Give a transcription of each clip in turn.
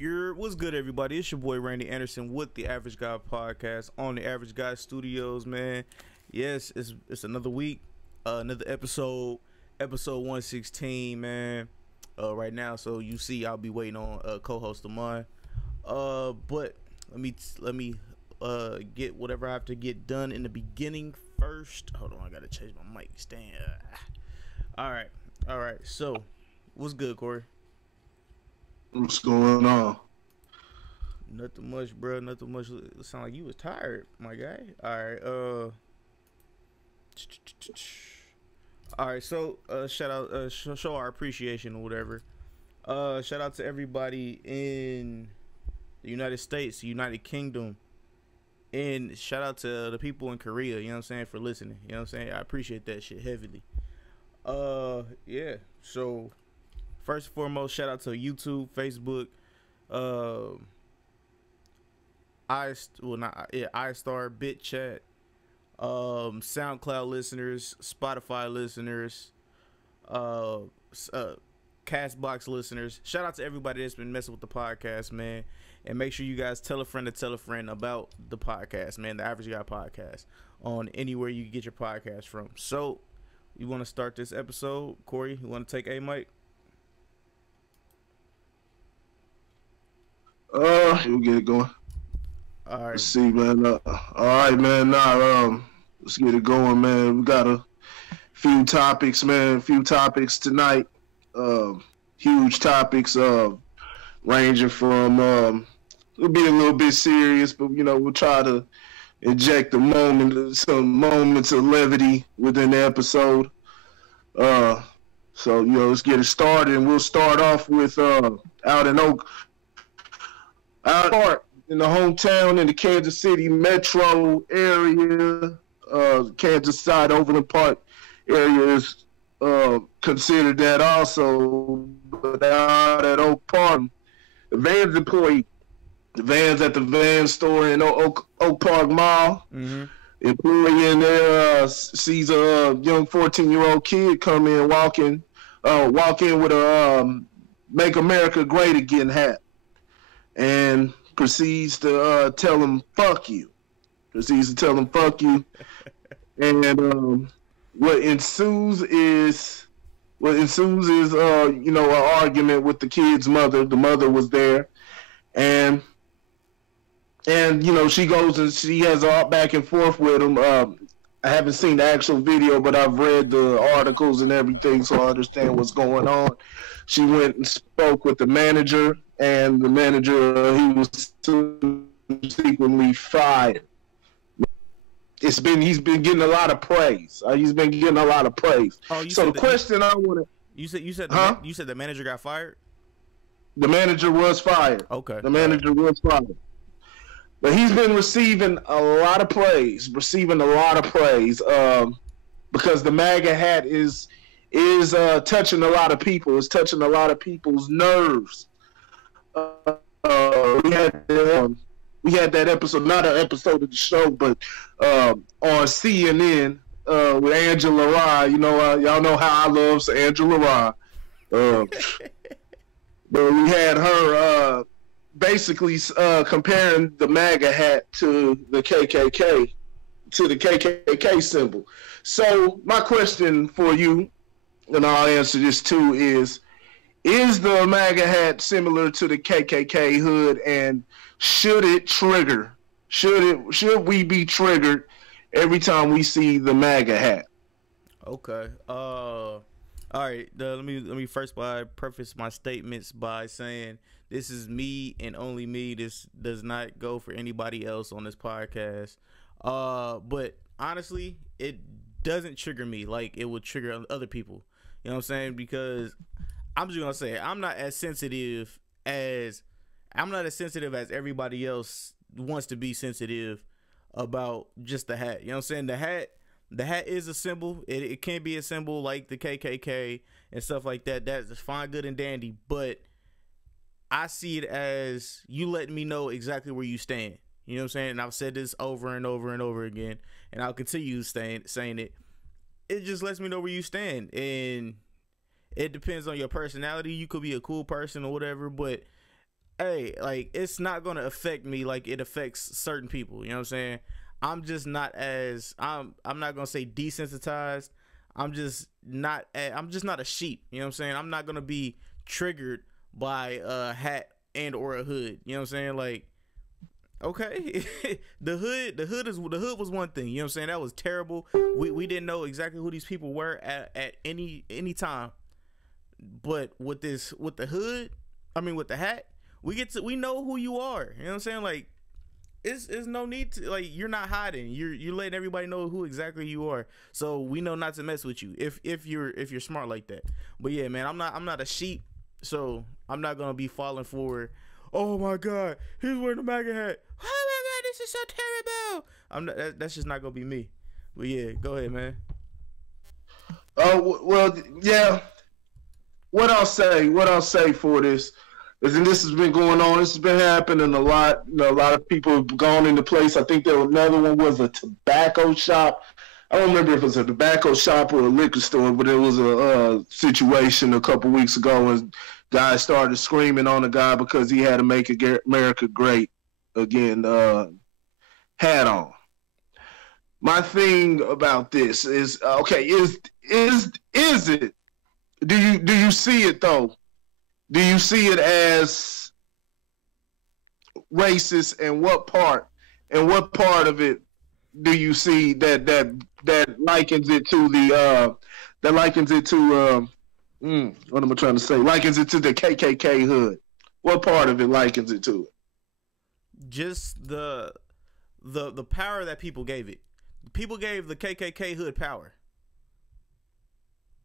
What's good, everybody? It's your boy Randy Anderson with the Average Guy Podcast on the Average Guy Studios, man. Yes, it's another week, another episode 116, man. Right now, so you see, I'll be waiting on co-host of mine. But let me get whatever I have to get done in the beginning first. Hold on, I gotta change my mic stand. All right. So, what's good, Corey? What's going on? Nothing much, bro. Nothing much. It sound like you was tired, my guy. All right. So, shout out, show our appreciation or whatever. Shout out to everybody in the United States, the United Kingdom, and shout out to the people in Korea. You know what I'm saying, for listening. You know what I'm saying. I appreciate that shit heavily. Yeah. So, first and foremost, shout out to YouTube, Facebook, iStar, BitChat, SoundCloud listeners, Spotify listeners, Castbox listeners. Shout out to everybody that's been messing with the podcast, man. And make sure you guys tell a friend to tell a friend about the podcast, man, the Average Guy Podcast, on anywhere you get your podcast from. So, you want to start this episode? Corey, you want to take a mic? We'll get it going. All right. Let's see, man. All right, man. Let's get it going, man. We got a few topics, man. A few topics tonight. Huge topics, ranging from it'll be a little bit serious, but we'll try to inject some moments of levity within the episode. So let's get it started, and we'll start off with out in the hometown in the Kansas City metro area, Kansas side, Overland Park area is considered that also. But out at Oak Park, the Vans employee, the Vans at the Vans store in Oak Park Mall, employee in there sees a young 14-year-old kid walk in with a "Make America Great Again" hat, and proceeds to tell him "fuck you." And what ensues is an argument with the kid's mother. The mother was there, and she goes and she has a back and forth with him. I haven't seen the actual video, but I've read the articles and everything, so I understand what's going on. She went and spoke with the manager, and the manager, he was subsequently fired. He's been getting a lot of praise. Oh, so the question I want to... You said the manager got fired? The manager was fired. Okay. The manager was fired. But he's been receiving a lot of praise. Because the MAGA hat is touching a lot of people. It's touching a lot of people's nerves. We had that episode, not an episode of the show, but on CNN with Angela Rye. Y'all know how I love Angela Rye. But we had her basically comparing the MAGA hat to the KKK, symbol. So my question for you, and I'll answer this too, is the MAGA hat similar to the KKK hood, and should we be triggered every time we see the MAGA hat? Okay. All right. Let me first preface my statements by saying this is me and only me. This does not go for anybody else on this podcast. But honestly, it doesn't trigger me like it would trigger other people. You know what I'm saying? Because I'm just gonna say I'm not as sensitive as everybody else wants to be sensitive about just the hat. You know what I'm saying? The hat is a symbol. It can be a symbol like the KKK and stuff like that. That's fine, good, and dandy. But I see it as you letting me know exactly where you stand. You know what I'm saying? And I've said this over and over and over again, and I'll continue saying it. It just lets me know where you stand, and it depends on your personality. You could be a cool person or whatever, but hey, like it's not gonna affect me like it affects certain people. You know what I'm saying? I'm just not as I'm not gonna say desensitized. I'm just not a sheep. You know what I'm saying? I'm not gonna be triggered by a hat and or a hood. You know what I'm saying? Like, okay, the hood was one thing. You know what I'm saying? That was terrible. We didn't know exactly who these people were at any time. But with the hood, I mean with the hat, we know who you are. You know what I'm saying? Like, it's no need to, like, you're not hiding. You're letting everybody know who exactly you are. So we know not to mess with you if you're smart like that. But yeah, man, I'm not a sheep, so I'm not gonna be falling for, oh my God, he's wearing a MAGA hat. Oh my God, this is so terrible. I'm not. That's just not gonna be me. But yeah, go ahead, man. Oh well, yeah. What I'll say for this is, and this has been going on. This has been happening a lot. You know, a lot of people have gone into place. I think there was another one was a tobacco shop. I don't remember if it was a tobacco shop or a liquor store, but it was a situation a couple weeks ago, and guys started screaming on a guy because he had to Make America Great Again hat on. My thing about this is, okay, is it? Do you see it though? Do you see it as racist, and what part of it do you see that likens it to what am I trying to say? Likens it to the KKK hood. What part of it likens it to it? Just the power that people gave it. People gave the KKK hood power.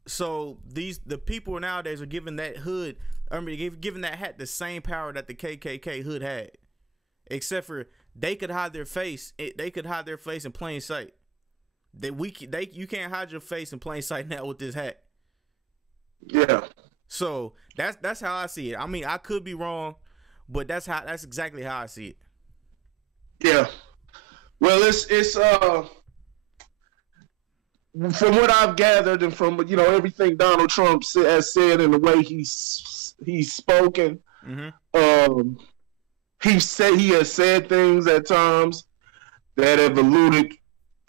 So the people nowadays are giving that hood, giving that hat the same power that the KKK hood had, except for they could hide their face. They could hide their face in plain sight. You can't hide your face in plain sight now with this hat. Yeah. So that's how I see it. I mean, I could be wrong, but that's exactly how I see it. Yeah. Well, it's from what I've gathered, and from everything Donald Trump has said and the way he's spoken, he has said things at times that have alluded.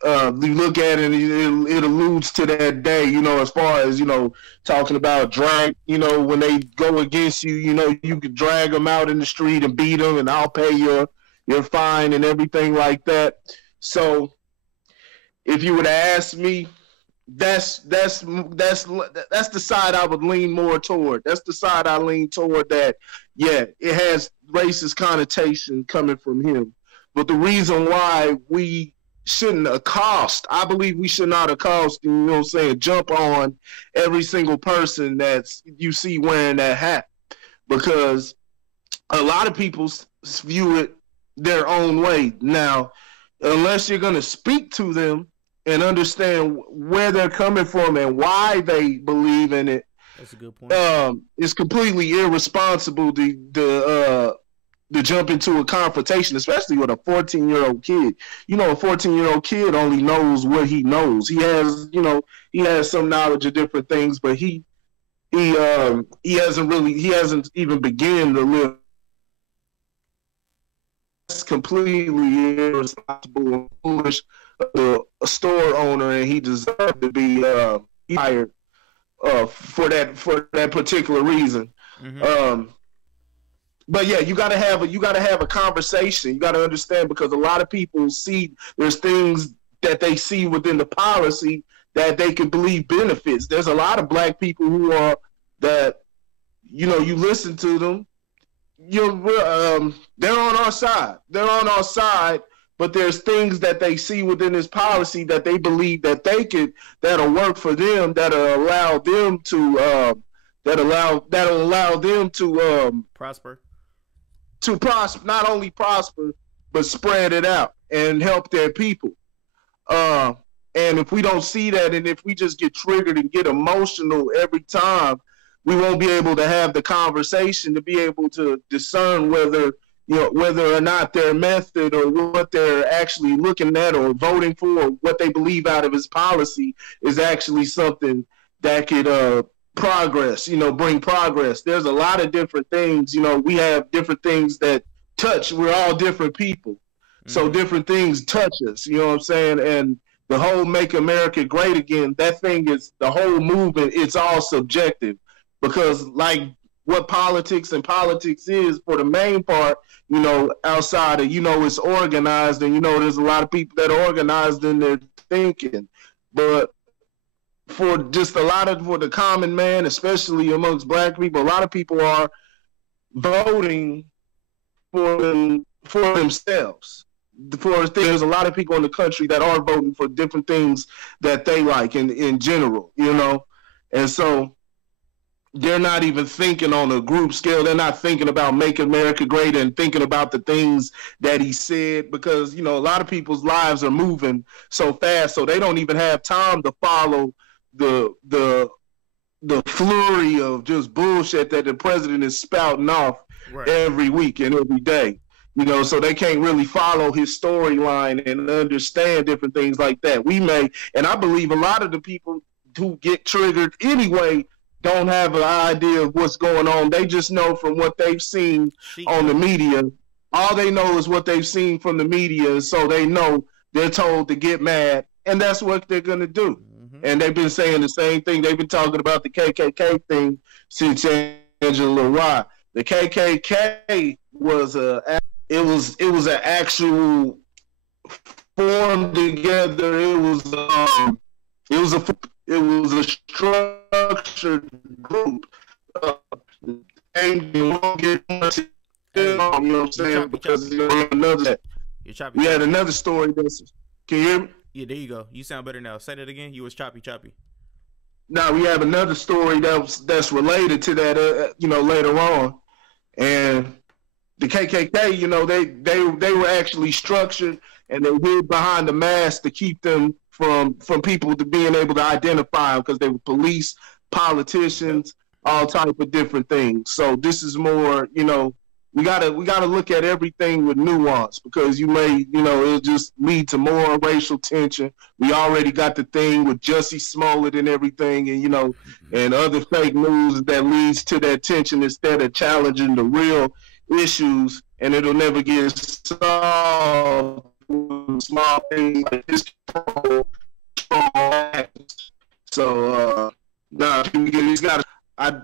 You look at it, and it alludes to that day. As far as talking about drag. When they go against you, you could drag them out in the street and beat them, and I'll pay your fine and everything like that. So, if you would ask me, that's the side I would lean more toward. That's the side I lean toward. That, yeah, it has racist connotation coming from him. But the reason why we shouldn't accost, I believe we should not accost, jump on every single person that's you see wearing that hat, because a lot of people view it their own way. Now, unless you're going to speak to them and understand where they're coming from and why they believe in it, that's a good point. It's completely irresponsible to jump into a confrontation, especially with a 14-year-old kid. A 14-year-old kid only knows what he knows. He has some knowledge of different things, but he hasn't even begun to live. It's completely irresponsible and foolish. A store owner, and he deserved to be hired for that particular reason. Mm-hmm. But yeah, you gotta have a conversation. You gotta understand, because a lot of people see there's things that they see within the policy that they can believe benefits. There's a lot of black people who are that, you listen to them, they're on our side. They're on our side, but there's things that they see within this policy that they believe that that'll work for them, that'll allow them to prosper. To prosper, not only prosper, but spread it out and help their people. And if we don't see that, and if we just get triggered and get emotional every time, we won't be able to have the conversation to be able to discern whether or not their method or what they're actually looking at or voting for, or what they believe out of his policy is actually something that could progress, bring progress. There's a lot of different things, we have different things that touch. We're all different people. So different things touch us, you know what I'm saying? And the whole Make America Great Again, that thing is the whole movement. It's all subjective because like what politics is for the main part, outside of, it's organized and, there's a lot of people that are organized in their thinking. But for the common man, especially amongst black people, a lot of people are voting for themselves. There's a lot of people in the country that are voting for different things that they like in general, and so they're not even thinking on a group scale. They're not thinking about Make America Great and thinking about the things that he said because, a lot of people's lives are moving so fast, so they don't even have time to follow the flurry of just bullshit that the president is spouting off every week and every day. So they can't really follow his storyline and understand different things like that. And I believe a lot of the people who get triggered anyway don't have an idea of what's going on. They just know from what they've seen on the media. All they know is what they've seen from the media, so they know they're told to get mad, and that's what they're going to do. And they've been saying the same thing. They've been talking about the KKK thing since Angela Rye. The KKK was an actual formed together. It was a structured group. And you won't get much, you know what I'm saying? Because we had another story that's. Can you hear me? Yeah, there you go. You sound better now. Say that again. You was choppy. Now we have another story that's related to that. Later on, and the KKK, they were actually structured and they hid behind the mask to keep them from people to being able to identify them because they were police, politicians, all type of different things. So this is more, we gotta look at everything with nuance because it'll just lead to more racial tension. We already got the thing with Jussie Smollett and everything, and and other fake news that leads to that tension instead of challenging the real issues, and it'll never get solved with small things like this. So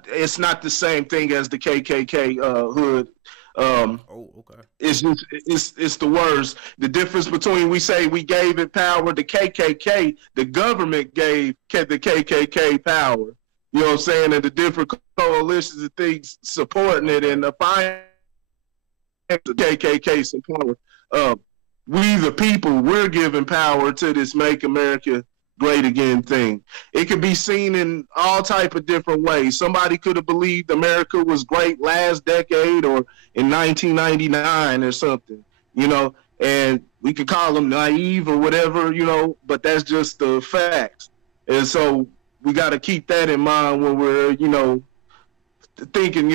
it's not the same thing as the KKK hood. Okay. It's the words. The difference between we say we gave it power, the KKK, the government gave the KKK power. You know what I'm saying? And the different coalitions and things supporting it and the KKK some power. We the people, we're giving power to this Make America Great Again thing. It could be seen in all type of different ways. Somebody could have believed America was great last decade or in 1999 or something, and we could call them naive or whatever, but that's just the facts. And so we got to keep that in mind when we're, thinking,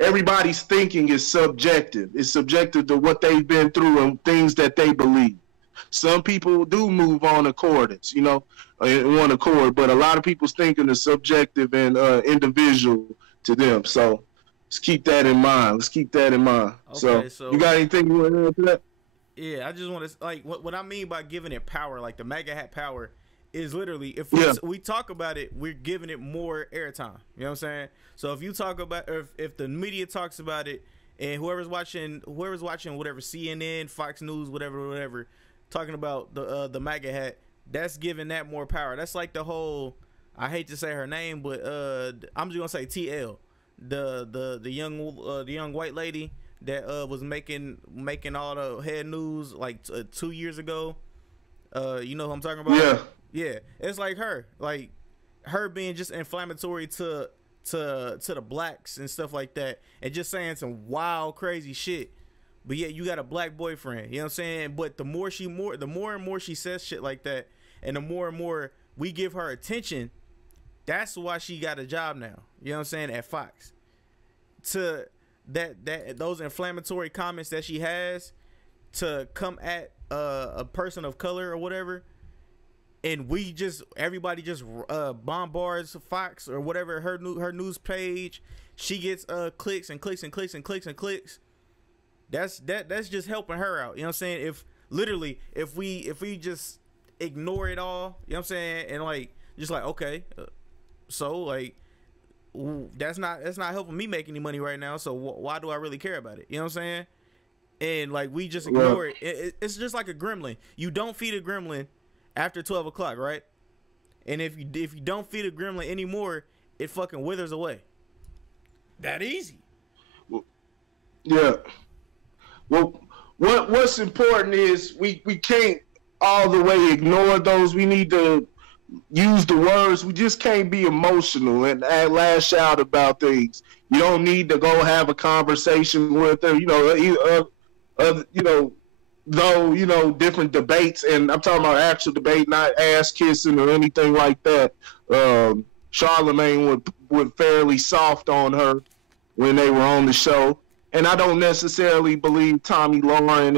everybody's thinking is subjective. It's subjective to what they've been through and things that they believe. Some people do move on accordance, in one accord, but a lot of people's thinking is subjective and individual to them. So let's keep that in mind. Okay, so you got anything you want to add to that? Yeah, I just want to what I mean by giving it power, like the MAGA hat power, is literally if we talk about it, we're giving it more airtime. You know what I'm saying? So if you talk about, if the media talks about it, and whoever's watching whatever CNN, Fox News, whatever. Talking about the MAGA hat, that's giving that more power. That's like the whole, I hate to say her name, but I'm just gonna say TL, the young white lady that was making all the head news like 2 years ago. You know who I'm talking about? Yeah. It's like her being just inflammatory to the blacks and stuff like that, and just saying some wild, crazy shit. But yeah, you got a black boyfriend, you know what I'm saying? But the more and more she says shit like that, and the more we give her attention, that's why she got a job now. You know what I'm saying? At Fox. To those inflammatory comments that she has to come at a person of color or whatever, and everybody just bombards Fox or whatever her news page. She gets clicks and clicks and clicks and clicks and clicks. That's just helping her out. You know what I'm saying? If we just ignore it all, you know what I'm saying, and like just like okay, so like that's not helping me make any money right now. So why do I really care about it? You know what I'm saying? And like we just ignore it. It's just like a gremlin. You don't feed a gremlin after 12 o'clock, right? And if you don't feed a gremlin anymore, it fucking withers away. That easy. Yeah. Well, what's important is we can't all the way ignore those. We need to use the words. We just can't be emotional and lash out about things. You don't need to go have a conversation with her. Different debates, and I'm talking about actual debate, not ass kissing or anything like that. Charlemagne went fairly soft on her when they were on the show. And I don't necessarily believe Tommy Lauren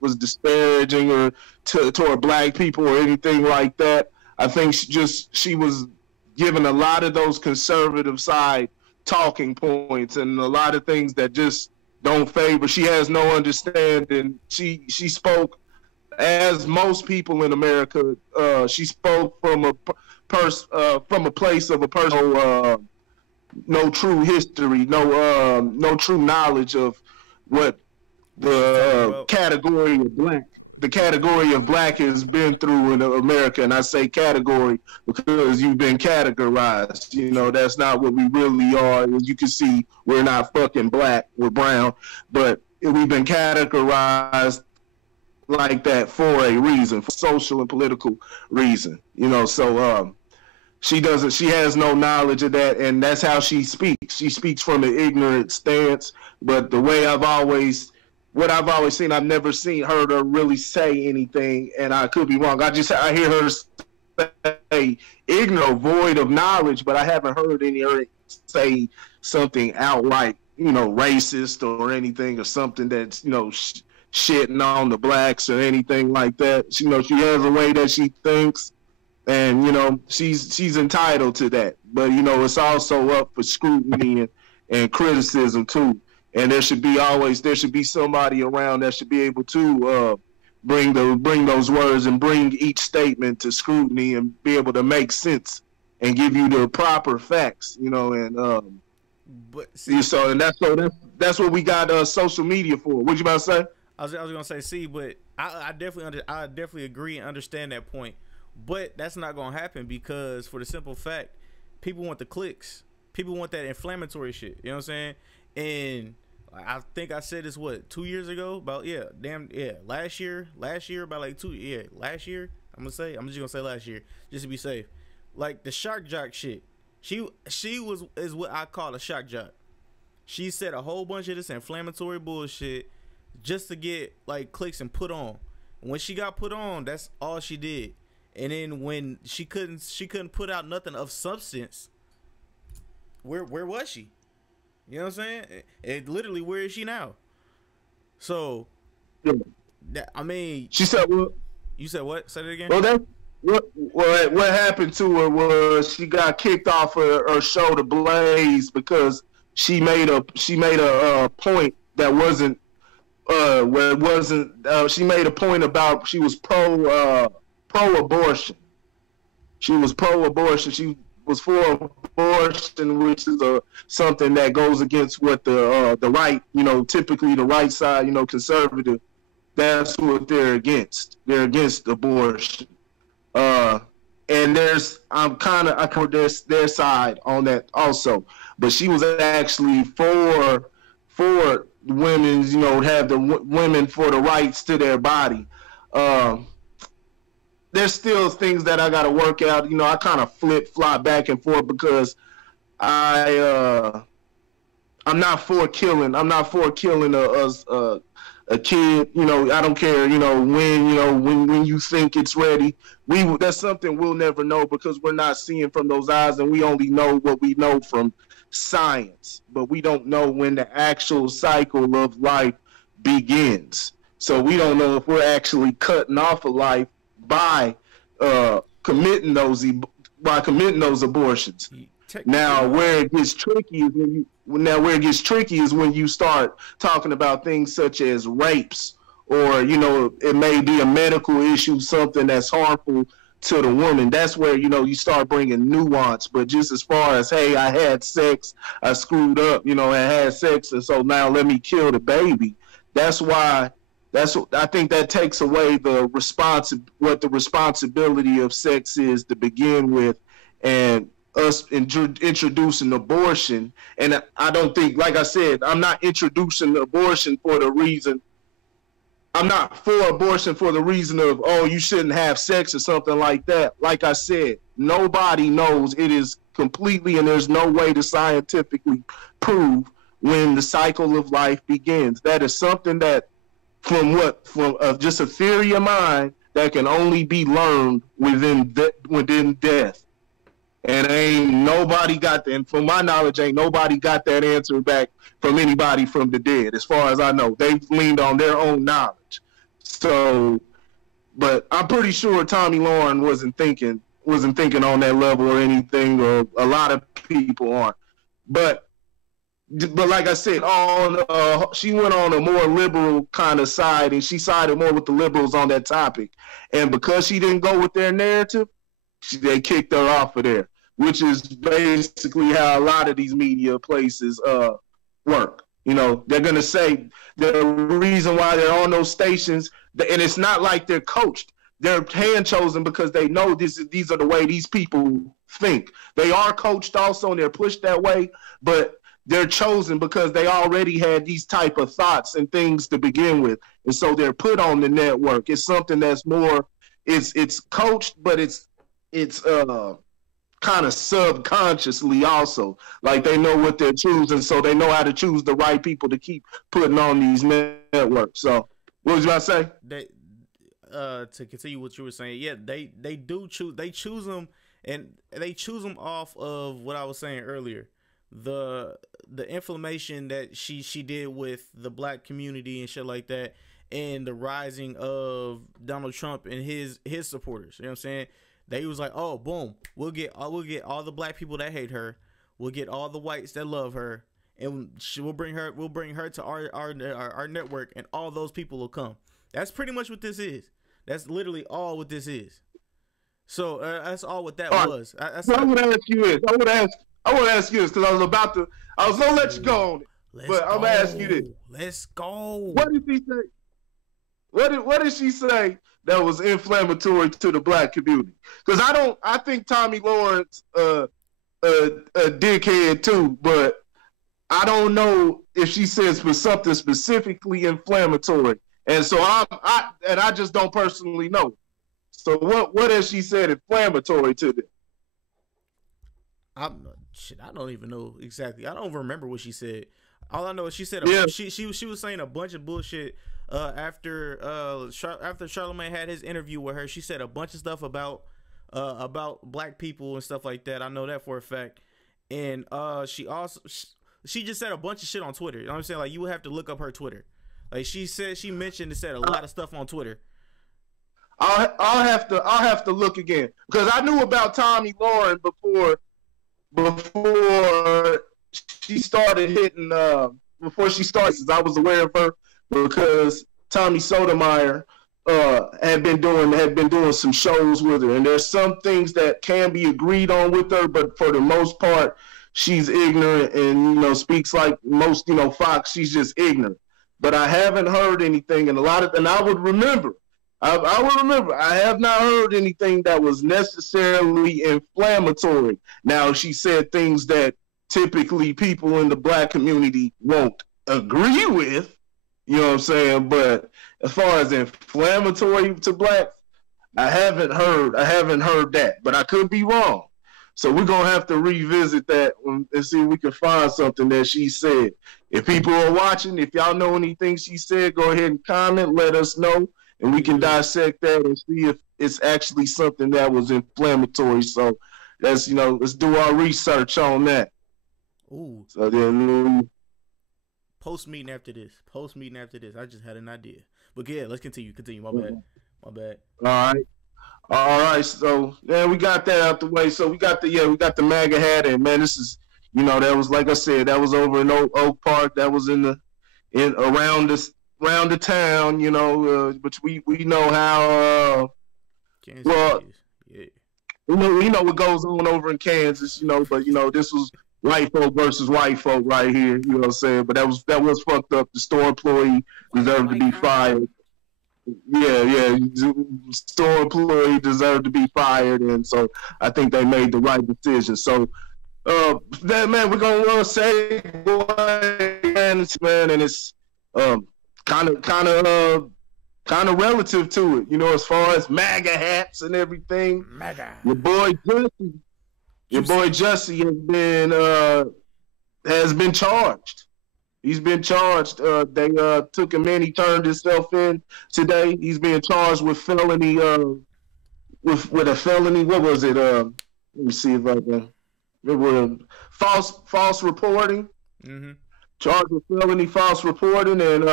was disparaging or toward black people or anything like that. I think she was given a lot of those conservative side talking points and a lot of things that just don't favor. She has no understanding. She spoke, as most people in America, she spoke from a place of a personal no true history, no true knowledge of what the category of black has been through in America. And I say category because you've been categorized. That's not what we really are. As you can see, we're not fucking black, we're brown, but we've been categorized like that for a reason, for social and political reason. So she has no knowledge of that, and that's how she speaks. She speaks from an ignorant stance, but the way I've always seen, I've never heard her really say anything, and I could be wrong. I hear her say ignorant, void of knowledge, but I haven't heard her say something outright, racist or anything, or something that's, shitting on the blacks or anything like that. She has a way that she thinks. And she's entitled to that, but it's also up for scrutiny and criticism too. And there should be somebody around that should be able to bring those words and bring each statement to scrutiny and be able to make sense and give you the proper facts. But see, and that's what we got social media for. What you about to say? I was gonna say, see, but I definitely agree and understand that point. But that's not going to happen because for the simple fact, people want the clicks. People want that inflammatory shit. You know what I'm saying? And I think I said this, 2 years ago? Last year, about like last year. I'm just going to say last year, just to be safe. Like the shock jock shit. She is what I call a shock jock. She said a whole bunch of this inflammatory bullshit just to get like clicks and put on. When she got put on, that's all she did. And then when she couldn't put out nothing of substance, where was she? You know what I'm saying? It literally, where is she now? So, she said what? You said what? Say it again. Well, what happened to her was she got kicked off her show, The Blaze, because she made a point that wasn't she made a point about she was pro-abortion. She was pro-abortion. She was for abortion, which is something that goes against what the right, typically the right side, conservative. That's what they're against. They're against abortion. And I cover their side on that also. But she was actually for women's, have the women for the rights to their body. There's still things that I got to work out. I kind of flip-flop back and forth because I'm not for killing. I'm not for killing a kid. I don't care. When you think it's ready. That's something we'll never know because we're not seeing from those eyes, and we only know what we know from science. But we don't know when the actual cycle of life begins. So we don't know if we're actually cutting off a life by committing those abortions. Now, where it gets tricky is when you start talking about things such as rapes, or it may be a medical issue, something that's harmful to the woman. That's where you start bringing nuance. But just as far as, hey, I had sex, I screwed up, and had sex, and so now let me kill the baby. I think that takes away what the responsibility of sex is to begin with, and us introducing abortion. And I don't think, like I said, I'm not introducing abortion for the reason. I'm not for abortion for the reason of, oh, you shouldn't have sex or something like that. Like I said, nobody knows. It is completely, and there's no way to scientifically prove when the cycle of life begins. That is something that, from just a theory of mine, that can only be learned within death. And ain't nobody got that. And from my knowledge, ain't nobody got that answer back from anybody from the dead. As far as I know, they've leaned on their own knowledge. So, but I'm pretty sure Tomi Lahren wasn't thinking on that level or anything, or a lot of people aren't. But like I said, she went on a more liberal kind of side, and she sided more with the liberals on that topic. And because she didn't go with their narrative, they kicked her off of there, which is basically how a lot of these media places work. They're going to say the reason why they're on those stations, and it's not like they're coached. They're hand-chosen because they know these are the way these people think. They are coached also, and they're pushed that way, but they're chosen because they already had these type of thoughts and things to begin with. And so they're put on the network. It's something that's more, it's coached, but it's kind of subconsciously also. Like, they know what they're choosing, so they know how to choose the right people to keep putting on these networks. So what was you about to say? To continue what you were saying, yeah, they choose them, and they choose them off of what I was saying earlier. The inflammation that she did with the black community and shit like that, and the rising of Donald Trump and his supporters. You know what I'm saying? They was like, oh, boom, we'll get all the black people that hate her, we'll get all the whites that love her, and we'll bring her to our network, and all those people will come. That's pretty much what this is. That's literally all what this is. So that's all what that was. I want to ask you this because I was gonna let you go on it, but I'm gonna ask you this. Let's go. What did she say? What did she say that was inflammatory to the black community? Because I think Tomi Lahren's a dickhead too, but I don't know if she says something specifically inflammatory, and so I just don't personally know. So what has she said inflammatory to them? I don't even know exactly. I don't remember what she said. All I know is she said she was saying a bunch of bullshit after Charlamagne had his interview with her. She said a bunch of stuff about black people and stuff like that. I know that for a fact. And she just said a bunch of shit on Twitter. You know what I'm saying? Like, you would have to look up her Twitter. Like, she said a lot of stuff on Twitter. I'll have to look again, because I knew about Tomi Lahren before she started hitting. Before she started, since I was aware of her, because Tommy Sotomayor had been doing some shows with her, and there's some things that can be agreed on with her, but for the most part, she's ignorant and speaks like most Fox. She's just ignorant. But I haven't heard anything, and I would remember. I have not heard anything that was necessarily inflammatory. Now, she said things that typically people in the black community won't agree with, you know what I'm saying? But as far as inflammatory to blacks, I haven't heard that, but I could be wrong. So we're going to have to revisit that and see if we can find something that she said. If people are watching, if y'all know anything she said, go ahead and comment, let us know. And we can dissect that and see if it's actually something that was inflammatory. So let's do our research on that. Ooh. So then post meeting after this. I just had an idea. But yeah, let's continue. My bad. All right. All right, so yeah, we got that out the way. So we got the MAGA hat, and man, this is that was like I said, that was over in Oak Park, that was in around the town, but we know how well yeah. we know what goes on over in Kansas, but this was white folk versus white folk right here, you know what I'm saying? But that was fucked up. The store employee deserved to be fired. Yeah, store employee deserved to be fired, and so I think they made the right decision. So, that man, we're gonna say, man, and it's kind of relative to it, as far as MAGA hats and everything. MAGA. Your boy Jussie has been charged. He's been charged. They took him in. He turned himself in today. He's being charged with felony. With a felony. What was it? Let me see if I can. It was false reporting. Mm-hmm. Charged with felony false reporting, and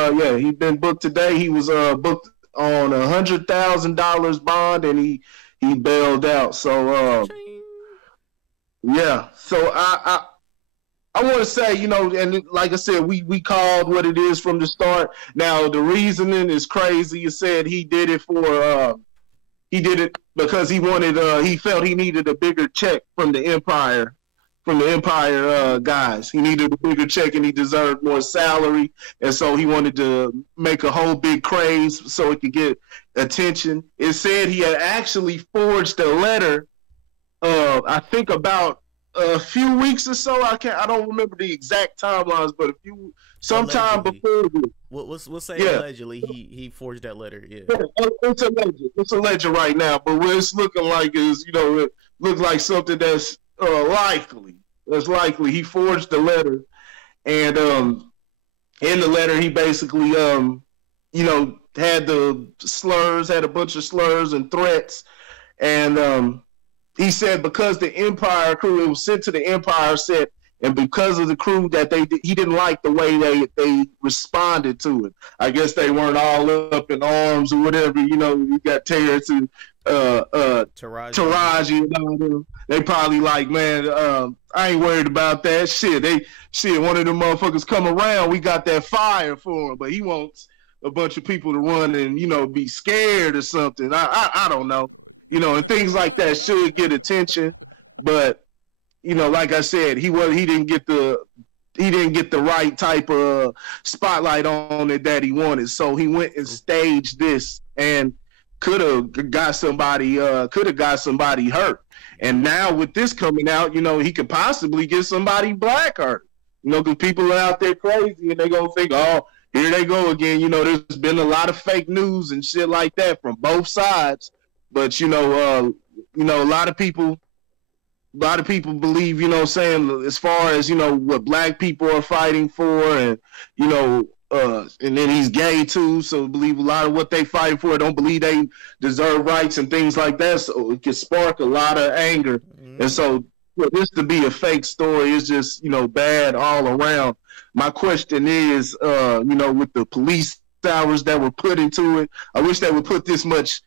he's been booked today. He was booked on $100,000 bond, and he bailed out. So yeah. So I want to say, and like I said, we called what it is from the start. Now the reasoning is crazy. You said he did it because he wanted he felt he needed a bigger check from the Empire guys. He needed a bigger check and he deserved more salary, and so he wanted to make a whole big craze so it could get attention. It said he had actually forged a letter. I think about a few weeks or so. I don't remember the exact timelines, but sometime before this. We'll say allegedly he forged that letter. Yeah. It's alleged. It's alleged right now, but what it's looking like is it looks like something that's likely. That's likely. He forged the letter, and in the letter he basically had the slurs, had a bunch of slurs and threats, and he said because the Empire crew, it was sent to the Empire set, and because of the crew that he didn't like the way they responded to it. I guess they weren't all up in arms or whatever. You got Terrence and Taraji and all them. They probably like, man, I ain't worried about that shit. One of them motherfuckers come around, we got that fire for him, but he wants a bunch of people to run and be scared or something. I don't know. And things like that should get attention, but like I said, he didn't get the right type of spotlight on it that he wanted. So he went and staged this and could have got somebody hurt. And now with this coming out, he could possibly get somebody black hurt. Because people are out there crazy and they gonna think, oh, here they go again. There's been a lot of fake news and shit like that from both sides. But a lot of people believe, saying as far as what black people are fighting for, and and then he's gay too, so believe a lot of what they fighting for. Don't believe they deserve rights and things like that. So it can spark a lot of anger, and so for this to be a fake story is just bad all around. My question is, with the police hours that were put into it, I wish they would put this much.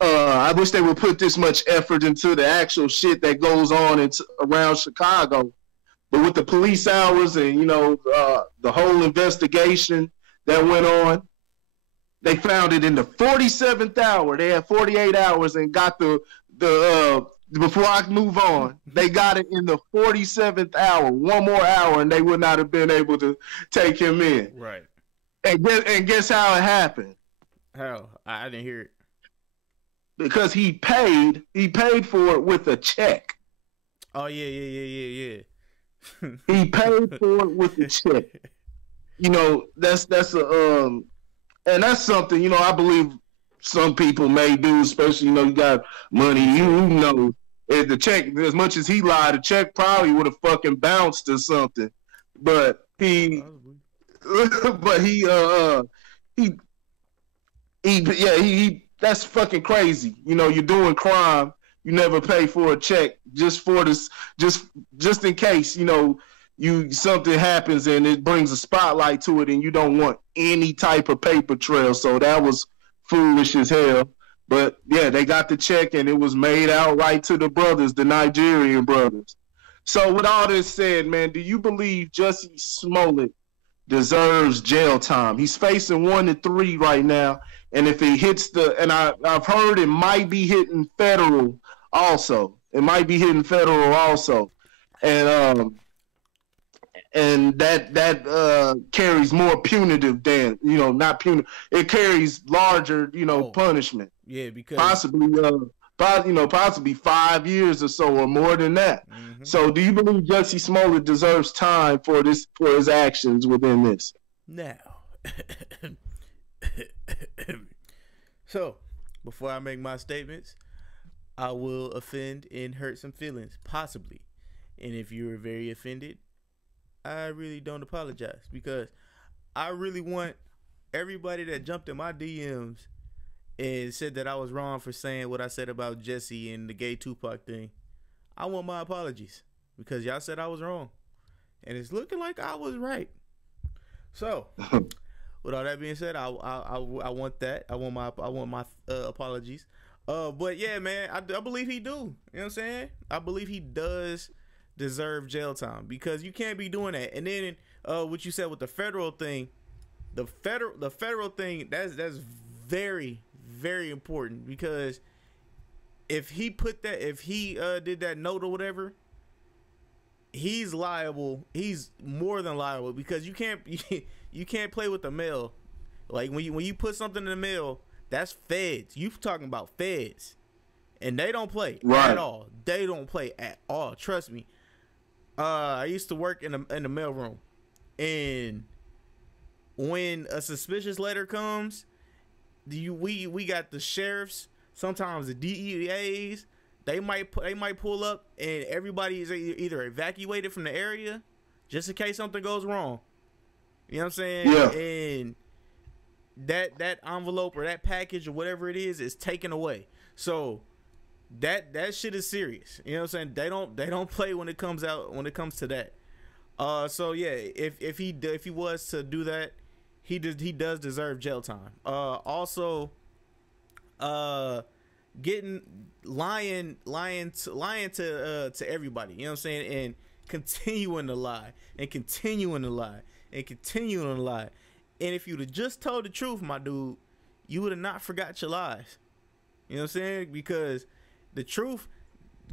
I wish they would put this much effort into the actual shit that goes on around Chicago. But with the police hours and, the whole investigation that went on, they found it in the 47th hour. They had 48 hours and got before I move on, they got it in the 47th hour, one more hour, and they would not have been able to take him in. Right. And guess how it happened? How? I didn't hear it. Because he paid for it with a check. Oh yeah. He paid for it with a check. And that's something, I believe some people may do, especially, you got money, if the check, as much as he lied, the check probably would have fucking bounced or something. But he that's fucking crazy. You're doing crime. You never pay for a check just for this, just in case, something happens and it brings a spotlight to it and you don't want any type of paper trail. So that was foolish as hell. But yeah, they got the check and it was made out right to the brothers, the Nigerian brothers. So with all this said, man, do you believe Jussie Smollett deserves jail time? He's facing 1 to 3 right now, and if he hits I've heard it might be hitting federal also. It might be hitting federal also, and that carries more punitive than not punitive. It carries larger punishment. Yeah, because possibly 5 years or so, or more than that. Mm-hmm. So, do you believe Jussie Smollett deserves time for his actions within this? Now, so before I make my statements, I will offend and hurt some feelings, possibly. And if you were very offended, I really don't apologize, because I really want everybody that jumped in my DMs and said that I was wrong for saying what I said about Jesse and the gay Tupac thing. I want my apologies, because y'all said I was wrong, and it's looking like I was right. So, with all that being said, I want that. I want my apologies. But yeah, man, I believe he do. You know what I'm saying? I believe he does deserve jail time, because you can't be doing that. And then what you said with the federal thing, the federal thing, that's very, very important, because if he did that note or whatever, he's liable. He's more than liable, because you can't play with the mail. Like when you put something in the mail, that's feds. You talking about feds, and they don't play at all. They don't play at all. Trust me. I used to work in the mailroom, and when a suspicious letter comes, we got the sheriffs, sometimes the DEAs. They might pull up, and everybody is either evacuated from the area just in case something goes wrong. You know what I'm saying? Yeah. And that envelope or that package or whatever it is taken away. So that shit is serious. You know what I'm saying? They don't play when it comes to that. So yeah, if he was to do that, he does deserve jail time. Also, lying to everybody. You know what I'm saying? And continuing to lie and continuing to lie and continuing to lie. And if you'd have just told the truth, my dude, you would have not forgot your lies. You know what I'm saying? Because the truth,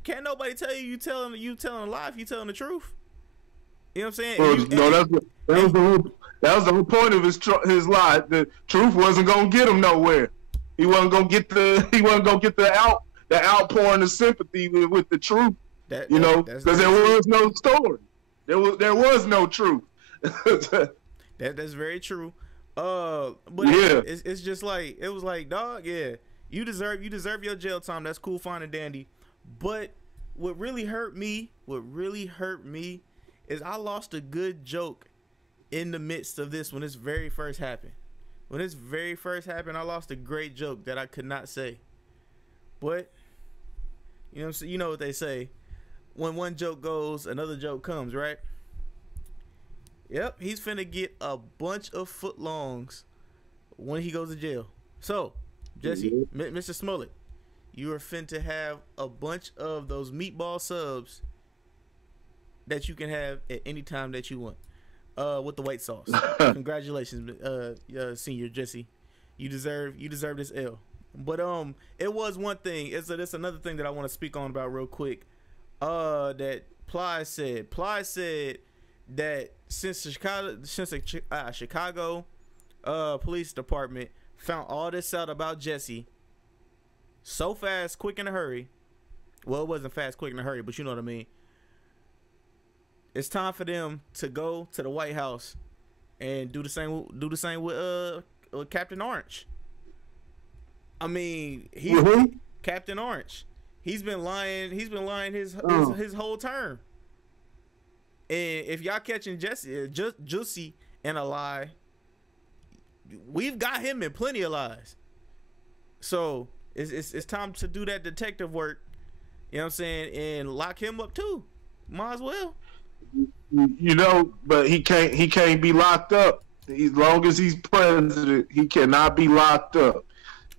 can't nobody tell you telling a lie if you telling the truth. You know what I'm saying? That was the whole point of his lie. The truth wasn't gonna get him nowhere. He wasn't gonna get the outpouring of sympathy with the truth. Because there was no story. There was no truth. That's very true. But yeah, it's just like, it was like, dog, yeah, you deserve your jail time. That's cool, fine, and dandy. But what really hurt me is I lost a good joke in the midst of this when this very first happened. When this very first happened, I lost a great joke that I could not say. But you know what they say, when one joke goes, another joke comes, right? Yep, he's finna get a bunch of footlongs when he goes to jail. So, Jesse, Mr. Smollett, you are finna have a bunch of those meatball subs that you can have at any time that you want, with the white sauce. Congratulations, senior Jesse. You deserve this L. But it was one thing. It's another thing that I want to speak on about real quick. That Ply said. Ply said that since the Chicago police department found all this out about Jesse so fast, quick, in a hurry. Well, it wasn't fast, quick, in a hurry, but you know what I mean. It's time for them to go to the White House and do the same with Captain Orange. I mean, Captain Orange. He's been lying his whole term. And if y'all catching Jussie in a lie, we've got him in plenty of lies. So it's time to do that detective work. You know what I'm saying? And lock him up too. Might as well. But he can't be locked up. As long as he's president, he cannot be locked up.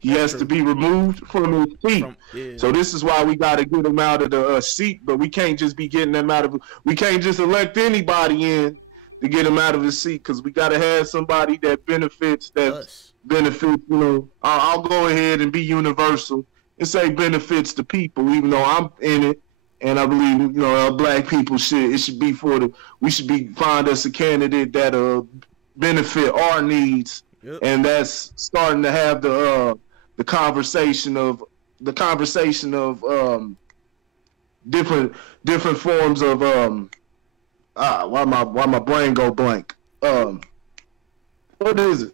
He has to be removed from his seat. So this is why we got to get him out of the seat. But we can't just be getting him out of. We can't just elect anybody in to get him out of his seat, because we got to have somebody that benefits. You know, I'll go ahead and be universal and say benefits the people, even though I'm in it. And I believe, you know, black people should be we should find us a candidate that benefit our needs. Yep. And that's starting to have the conversation of different forms of why my brain go blank. What is it?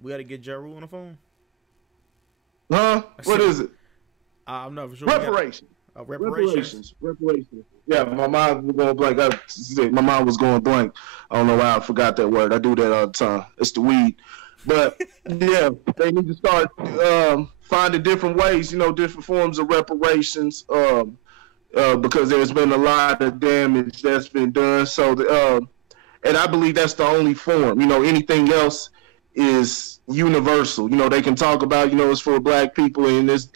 We got to get Ja Rule on the phone. Huh? What is it? I'm not for sure. Reparations. Yeah, my mind was going blank. My mind was going blank. I don't know why I forgot that word. I do that all the time. It's the weed. But yeah, they need to start finding different ways, you know, different forms of reparations, because there's been a lot of damage that's been done. So, and I believe that's the only form. You know, anything else is universal. You know, they can talk about, you know, it's for black people, and it's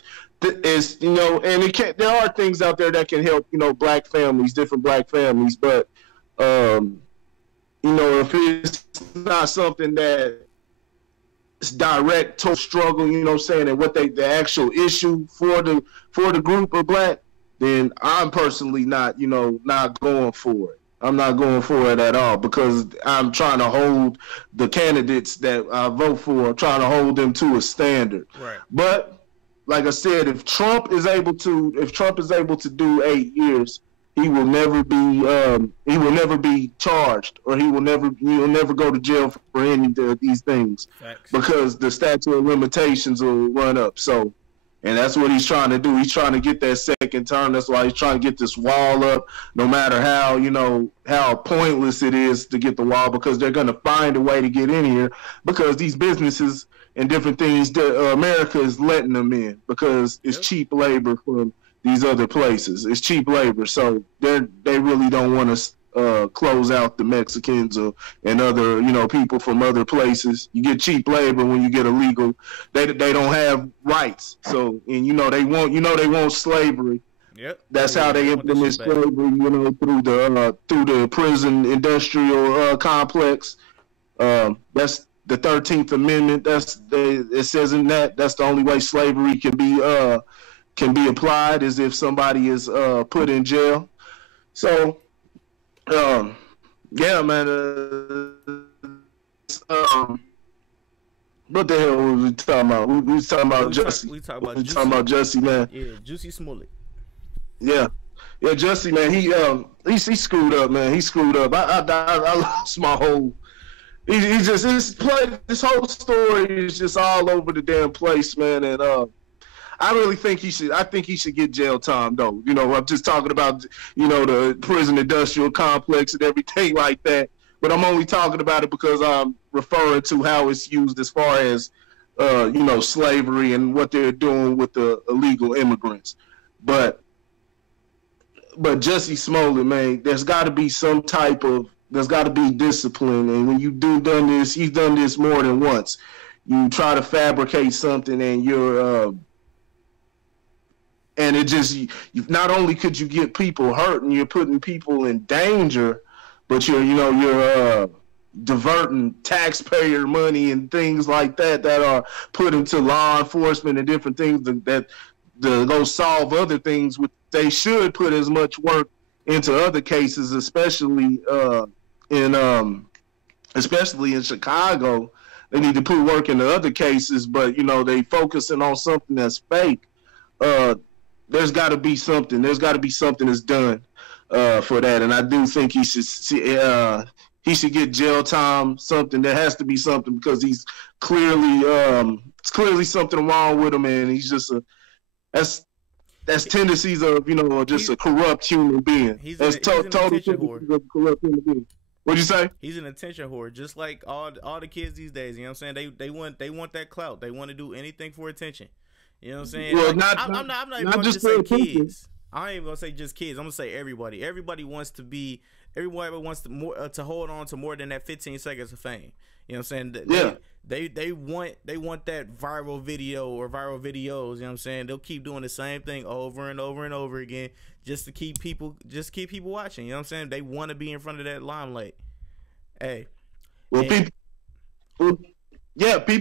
you know, and there are things out there that can help, you know, black families, different black families, but you know, if it's not something that is direct to struggle, you know what I'm saying, and what the actual issue for the group of black, then I'm personally not going for it. I'm not going for it at all, because I'm trying to hold the candidates that I vote for, I'm trying to hold them to a standard. Right. But like I said, if Trump is able to do 8 years, he will never be charged, or he will never go to jail for any of these things. Facts. Because the statute of limitations will run up. So, and that's what he's trying to do. He's trying to get that second term. That's why he's trying to get this wall up, no matter how, you know, how pointless it is to get the wall, because they're going to find a way to get in here, because these businesses and different things that America is letting them in, because it's cheap labor from these other places. It's cheap labor, so they really don't want to close out the Mexicans and other, you know, people from other places. You get cheap labor when you get illegal. They don't have rights. So, and you know they want slavery. Yep. That's how they implement slavery, you know, through the prison industrial complex. That's the 13th Amendment. It says in that's the only way slavery can be applied, is if somebody is put in jail. So, yeah, man. What the hell were we talking about? We was talking about Jussie. We talking about Jussie, man. Yeah, Jussie Smollett. Yeah, Jussie, man. He screwed up, man. He screwed up. I lost my whole. This whole story is just all over the damn place, man. And I really think he should. I think he should get jail time, though. You know, I'm just talking about, you know, the prison industrial complex and everything like that. But I'm only talking about it because I'm referring to how it's used as far as, you know, slavery and what they're doing with the illegal immigrants. But Jussie Smollett, man, there's got to be discipline. And when you've done this, he's done this more than once. You try to fabricate something, and and it just, not only could you get people hurt and you're putting people in danger, but you're diverting taxpayer money and things like that are put into law enforcement and different things that go solve other things. They should put as much work into other cases, especially in Chicago. They need to put work into other cases, but, you know, they focusing on something that's fake. There's got to be something. There's got to be something that's done for that, and I do think he should get jail time. Something. There has to be something, because he's it's clearly something wrong with him, and he's just that's tendencies of, you know, just a corrupt human being. That's total tendencies of a corrupt human being. What'd you say? He's an attention whore, just like all the kids these days. You know what I'm saying? They want that clout. They want to do anything for attention. You know what I'm saying? Well, like, I'm not even going to just say kids. I ain't even going to say just kids. I'm going to say everybody. Everybody wants to hold on to more than that 15 seconds of fame. You know what I'm saying? They want that viral video or viral videos. You know what I'm saying? They'll keep doing the same thing over and over and over again just to keep people watching. You know what I'm saying? They want to be in front of that limelight. Hey, well, people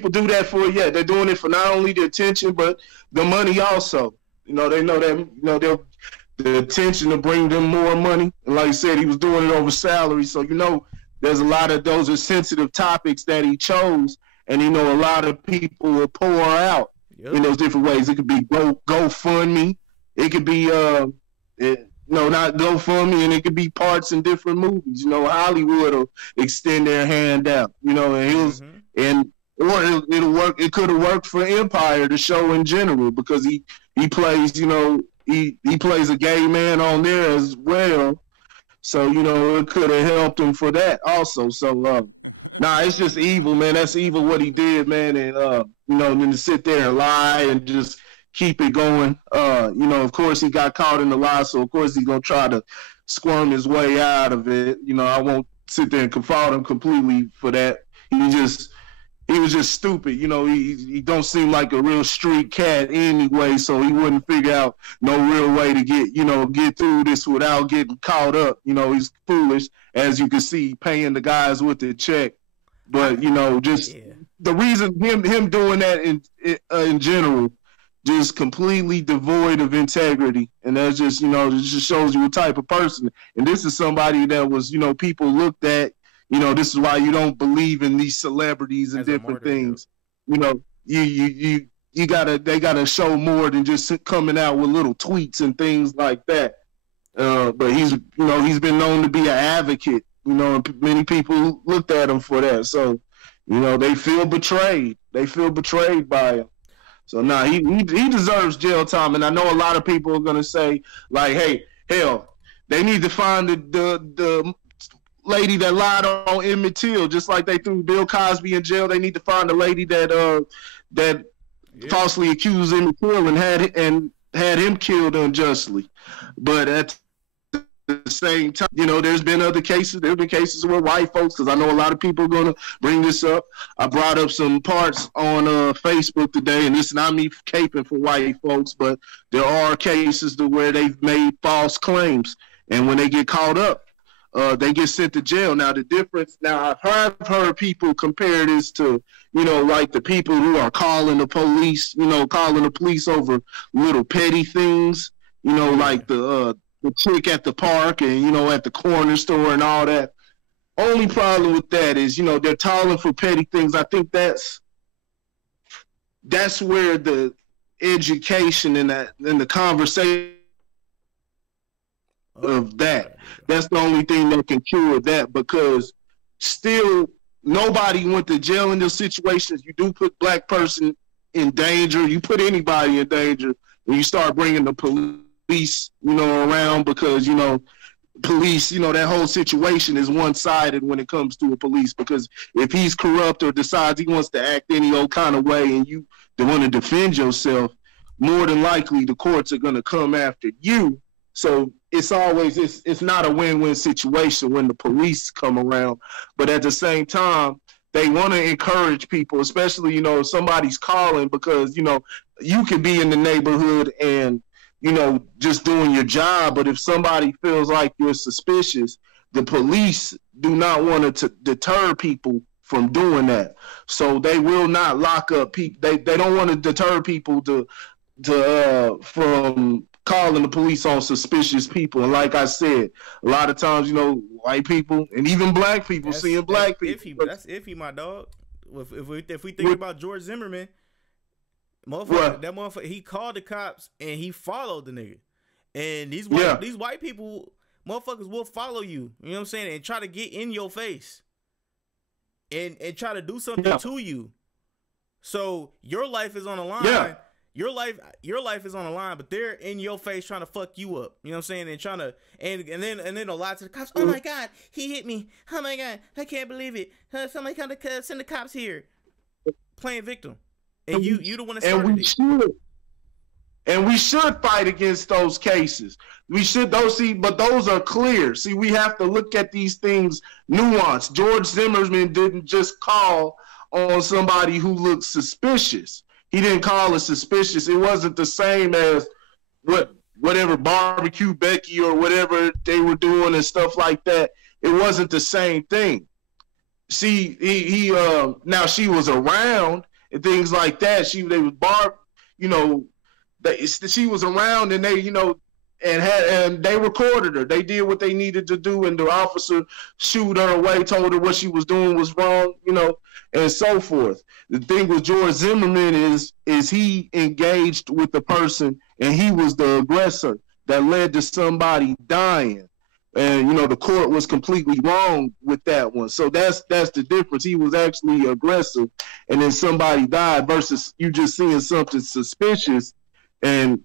do that for they're doing it for not only the attention but the money also. You know, they know that, you know, the attention to bring them more money. And like I said, he was doing it over salary, so you know there's a lot of those are sensitive topics that he chose, and you know a lot of people will pour out in those different ways. It could be GoFundMe, it could be not GoFundMe, and it could be parts in different movies. You know, Hollywood will extend their hand out. You know, and it'll work. It could have worked for Empire, the show in general, because he plays, you know, he plays a gay man on there as well. So, you know, it could have helped him for that also. So, it's just evil, man. That's evil what he did, man. And, you know, then to sit there and lie and just keep it going. You know, of course, he got caught in the lie, so, of course, he's going to try to squirm his way out of it. You know, I won't sit there and fault him completely for that. He was just stupid. You know, he don't seem like a real street cat anyway, so he wouldn't figure out no real way to get through this without getting caught up. You know, he's foolish, as you can see, paying the guys with the check. But, you know, just the reason him doing that in general, just completely devoid of integrity. And that's just, you know, it just shows you what type of person. And this is somebody that was, you know, people looked at. You know, this is why you don't believe in these celebrities and as different things. You know, they gotta show more than just coming out with little tweets and things like that. But he's been known to be an advocate. You know, and many people looked at him for that. So, you know, they feel betrayed. They feel betrayed by him. So he deserves jail time. And I know a lot of people are gonna say, like, hey, hell, they need to find the lady that lied on Emmett Till, just like they threw Bill Cosby in jail. They need to find the lady that falsely accused Emmett Till and had him killed unjustly. But at the same time, you know, there's been cases with white folks, because I know a lot of people are going to bring this up. I brought up some parts on Facebook today, and it's not me caping for white folks, but there are cases where they've made false claims, and when they get caught up, they get sent to jail. Now, the difference, I've heard people compare this to, you know, like the people who are calling the police over little petty things, you know, like the chick at the park and, you know, at the corner store and all that. Only problem with that is, you know, they're calling for petty things. I think that's where the education and the conversation of that's the only thing that can cure that, because still nobody went to jail in those situations. You do put black person in danger, you put anybody in danger when you start bringing the police, you know, around, because, you know, police, you know, that whole situation is one-sided when it comes to a police, because if he's corrupt or decides he wants to act any old kind of way and you want to defend yourself, more than likely the courts are going to come after you. So it's not a win-win situation when the police come around. But at the same time, they want to encourage people, especially, you know, if somebody's calling, because, you know, you can be in the neighborhood and, you know, just doing your job. But if somebody feels like you're suspicious, the police do not want to deter people from doing that. So they will not lock up people. They don't want to deter people from calling the police on suspicious people. And like I said, a lot of times, you know, white people and even black people seeing black people. That's iffy, my dog. If we think about George Zimmerman, that motherfucker, he called the cops and he followed the nigga. And these white people, motherfuckers will follow you. You know what I'm saying? And try to get in your face. And try to do something to you. So your life is on the line. Yeah. Your life is on the line, but they're in your face trying to fuck you up. You know what I'm saying? And trying to and then a lot to the cops. Oh my God, he hit me. Oh my God, I can't believe it. Somebody come to send the cops here. Playing victim, and you the one that started it. And we should fight against those cases. We should but those are clear. See, we have to look at these things nuanced. George Zimmerman didn't just call on somebody who looked suspicious. He didn't call it suspicious. It wasn't the same as whatever barbecue Becky or whatever they were doing and stuff like that. It wasn't the same thing. He now she was around and things like that. She was around and they, and they recorded her. They did what they needed to do, and the officer shooed her away, told her what she was doing was wrong, and so forth. The thing with George Zimmerman is he engaged with the person, and he was the aggressor that led to somebody dying. And the court was completely wrong with that one. So that's the difference. He was actually aggressive, and then somebody died versus you just seeing something suspicious and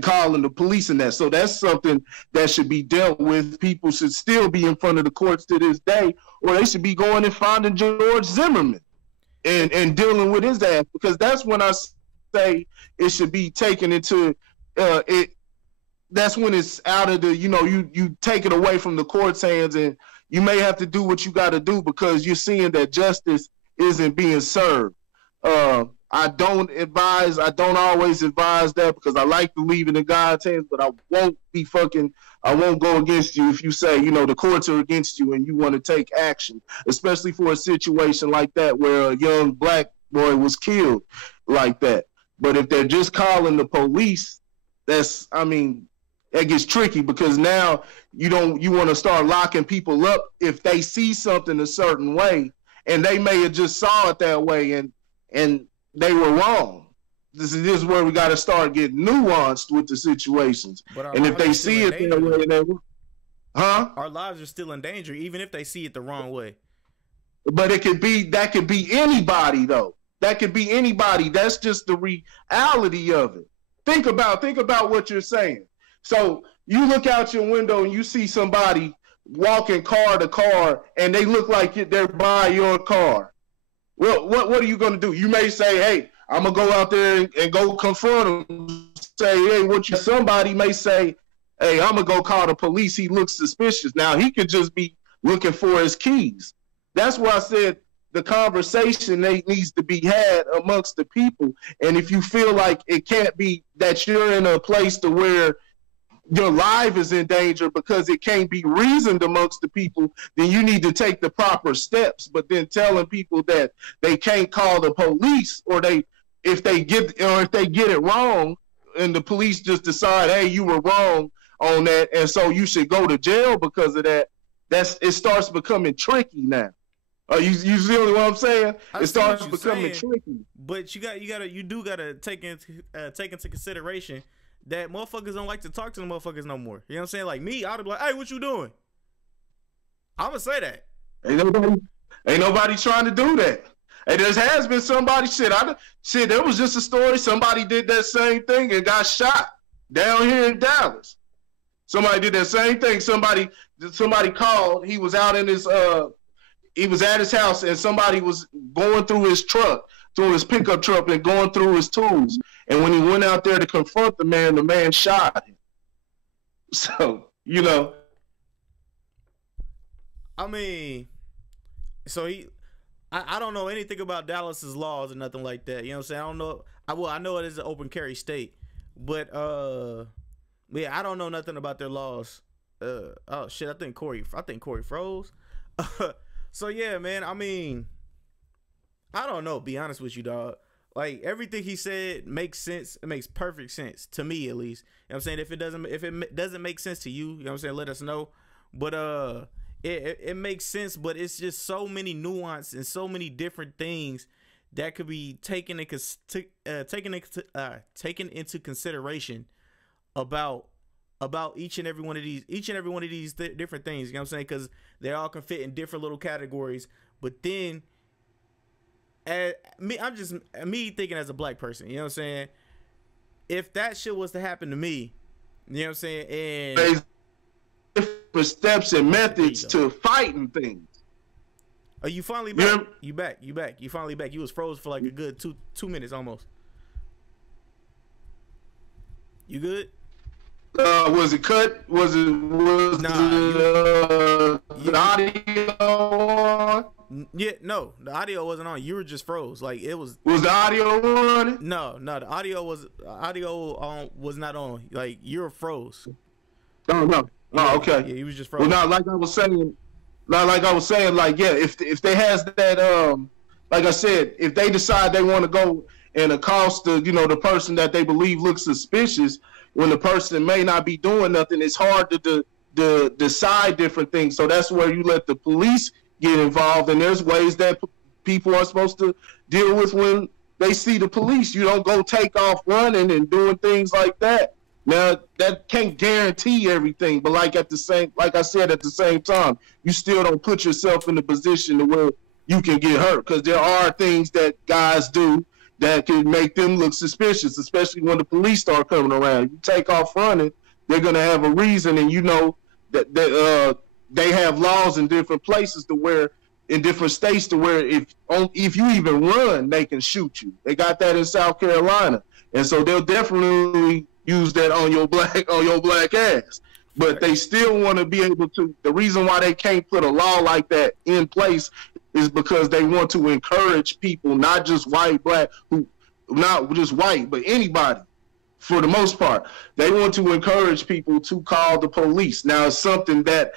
calling the police and that. So that's something that should be dealt with. People should still be in front of the courts to this day, or they should be going and finding George Zimmerman and dealing with his ass, because that's when I say it should be taken into it. That's when it's out of the, you take it away from the court's hands, and you may have to do what you got to do because you're seeing that justice isn't being served. I don't always advise that because I like to leave it in God's hands, but I won't go against you if you say, the courts are against you and you want to take action, especially for a situation like that where a young black boy was killed like that. But if they're just calling the police, that gets tricky because now you want to start locking people up if they see something a certain way, and they may have just saw it that way and they were wrong. This is where we got to start getting nuanced with the situations. And if they see it that way, our lives are still in danger, even if they see it the wrong way. But that could be anybody though. That could be anybody. That's just the reality of it. Think about what you're saying. So you look out your window and you see somebody walking car to car, and they look like they're by your car. Well, what are you going to do? You may say, hey, I'm going to go out there and go confront him. Say, hey, somebody may say, hey, I'm going to go call the police. He looks suspicious. Now, he could just be looking for his keys. That's why I said the conversation needs to be had amongst the people. And if you feel like it can't be that you're in a place to where your life is in danger because it can't be reasoned amongst the people, then you need to take the proper steps. But then telling people that they can't call the police, or if they get it wrong and the police just decide, hey, you were wrong on that, and so you should go to jail because of that, it starts becoming tricky now. You see what I'm saying? It starts becoming tricky. But you do gotta take into consideration that motherfuckers don't like to talk to the motherfuckers no more. You know what I'm saying? Like me, I'd be like, hey, what you doing? I'm gonna say that. Ain't nobody trying to do that. And there has been somebody, there was just a story, somebody did that same thing and got shot down here in Dallas. Somebody did that same thing. Somebody called, he was out in he was at his house, and somebody was going through his pickup truck and going through his tools. And when he went out there to confront the man shot him. So, I don't know anything about Dallas's laws or nothing like that. You know what I'm saying? I don't know. I know it is an open carry state, but I don't know nothing about their laws. Oh shit, I think Corey froze. So yeah, man, I don't know, be honest with you, dog. Like, everything he said makes sense. It makes perfect sense to me, at least. You know what I'm saying? If it doesn't make sense to you, you know what I'm saying, let us know. But it makes sense, but it's just so many nuance and so many different things that could be taken into consideration about each and every one of these different things. You know what I'm saying? Because they all can fit in different little categories. But then, me thinking as a black person, you know what I'm saying? If that shit was to happen to me, you know what I'm saying? And different steps and methods to fighting things. Are you finally back? Yeah. You back. You finally back. You was froze for like a good two minutes almost. You good? Was it cut? Was the audio on? Yeah, no, the audio wasn't on. You were just froze. Like it was. Was the audio running? No, the audio was not on. Like you were froze. No. Yeah, Oh, okay. Yeah, he was just froze. Well, not like I was saying. Like yeah, if they has that like I said, if they decide they want to go and accost the person that they believe looks suspicious, when the person may not be doing nothing, it's hard to decide different things. So that's where you let the police get involved, and there's ways that people are supposed to deal with when they see the police. You don't go take off running and doing things like that. Now that can't guarantee everything, but like I said, at the same time, you still don't put yourself in a position to where you can get hurt, because there are things that guys do that can make them look suspicious, especially when the police start coming around. You take off running, they're gonna have a reason, and you know that they have laws in different places to where, in different states, to where if you even run, they can shoot you. They got that in South Carolina, and so they'll definitely use that on your black ass. But they still want to be able to. The reason why they can't put a law like that in place is because they want to encourage people, not just white, black, not just white, but anybody. For the most part, they want to encourage people to call the police. Now, it's something that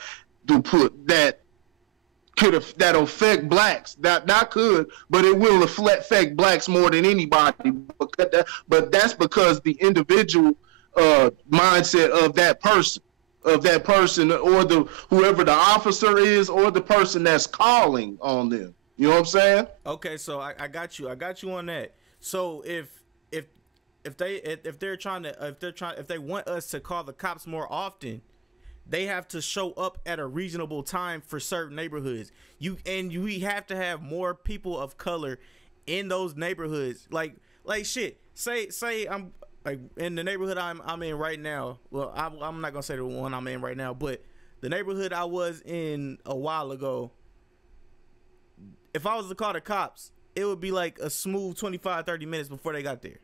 affect blacks. But it will affect blacks more than anybody. But that's because the individual mindset of that person, or whoever the officer is, or the person that's calling on them. You know what I'm saying? Okay, so I got you. I got you on that. So if they want us to call the cops more often, they have to show up at a reasonable time for certain neighborhoods. We have to have more people of color in those neighborhoods. Like shit. Say I'm like in the neighborhood I'm in right now. Well, I'm not gonna say the one I'm in right now, but the neighborhood I was in a while ago. If I was to call the cops, it would be like a smooth 25-30 minutes before they got there.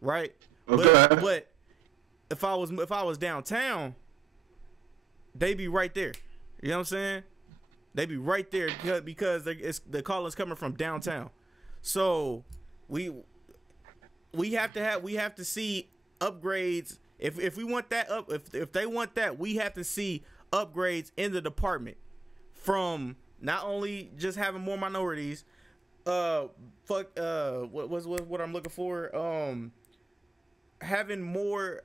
Right? Okay. But if I was downtown, they be right there. You know what I'm saying? They be right there because the call is coming from downtown. So we have to see upgrades. If we want that if they want that, we have to see upgrades in the department, from not only just having more minorities, what I'm looking for, having more,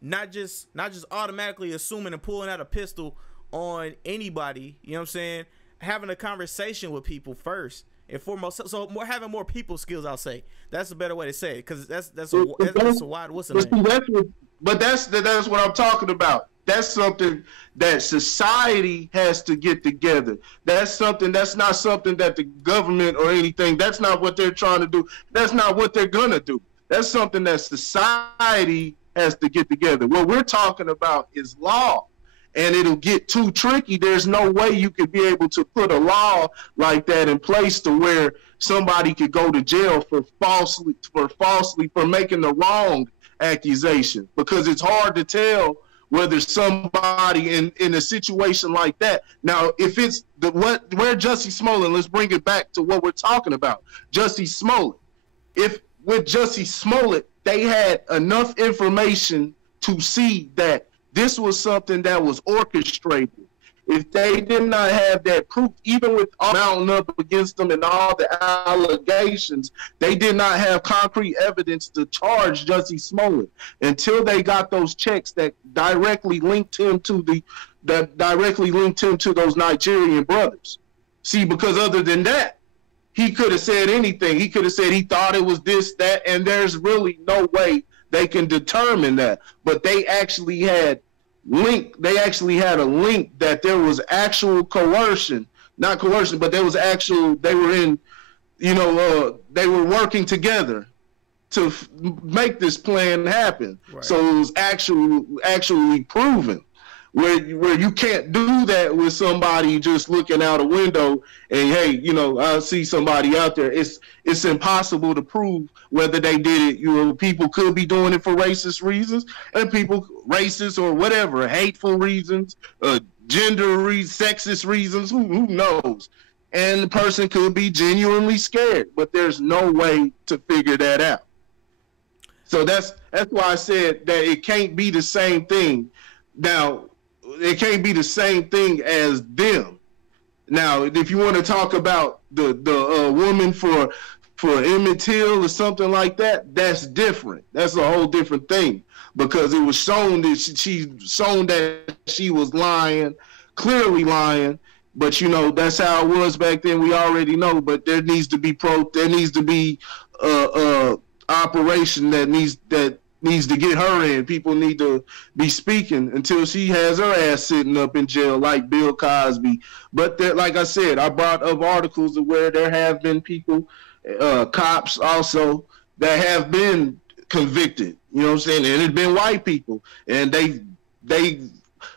not just automatically assuming and pulling out a pistol on anybody. You know what I'm saying? Having a conversation with people first and foremost. So having more people skills, I'll say. That's a better way to say it, because that's a wide. What's the name? But that's what I'm talking about. That's something that society has to get together. That's not something that the government or anything. That's not what they're trying to do. That's not what they're gonna do. That's something that society has to get together. What we're talking about is law, and it'll get too tricky. There's no way you could be able to put a law like that in place to where somebody could go to jail for making the wrong accusation, because it's hard to tell whether somebody in a situation like that. Now, if it's where Jussie Smollett, let's bring it back to what we're talking about. Jussie Smollett. If with Jussie Smollett, they had enough information to see that this was something that was orchestrated. If they did not have that proof, even with all mounting up against them and all the allegations, they did not have concrete evidence to charge Jussie Smollett until they got those checks that directly linked him to those Nigerian brothers. See, because other than that, he could have said anything. He could have said he thought it was this, that, and there's really no way they can determine that. But they actually had a link that there was actual coercion, not coercion, but there was actual, they were working together to make this plan happen. Right. So it was actually proven. Where you can't do that with somebody just looking out a window and, hey, I see somebody out there. It's impossible to prove whether they did it. People could be doing it for racist reasons, and racist or whatever, hateful reasons, gender sexist reasons. Who knows? and the person could be genuinely scared, but there's no way to figure that out. So that's why I said that it can't be the same thing. Now, it can't be the same thing as them. Now, if you want to talk about the woman for Emmett Till or something like that, that's different. That's a whole different thing, because it was shown that she was lying, clearly lying. But that's how it was back then. We already know. But there needs to be operation that needs to get her in. People need to be speaking until she has her ass sitting up in jail like Bill Cosby. But like I said, I brought up articles of where there have been people, cops also, that have been convicted. You know what I'm saying? And it's been white people, and they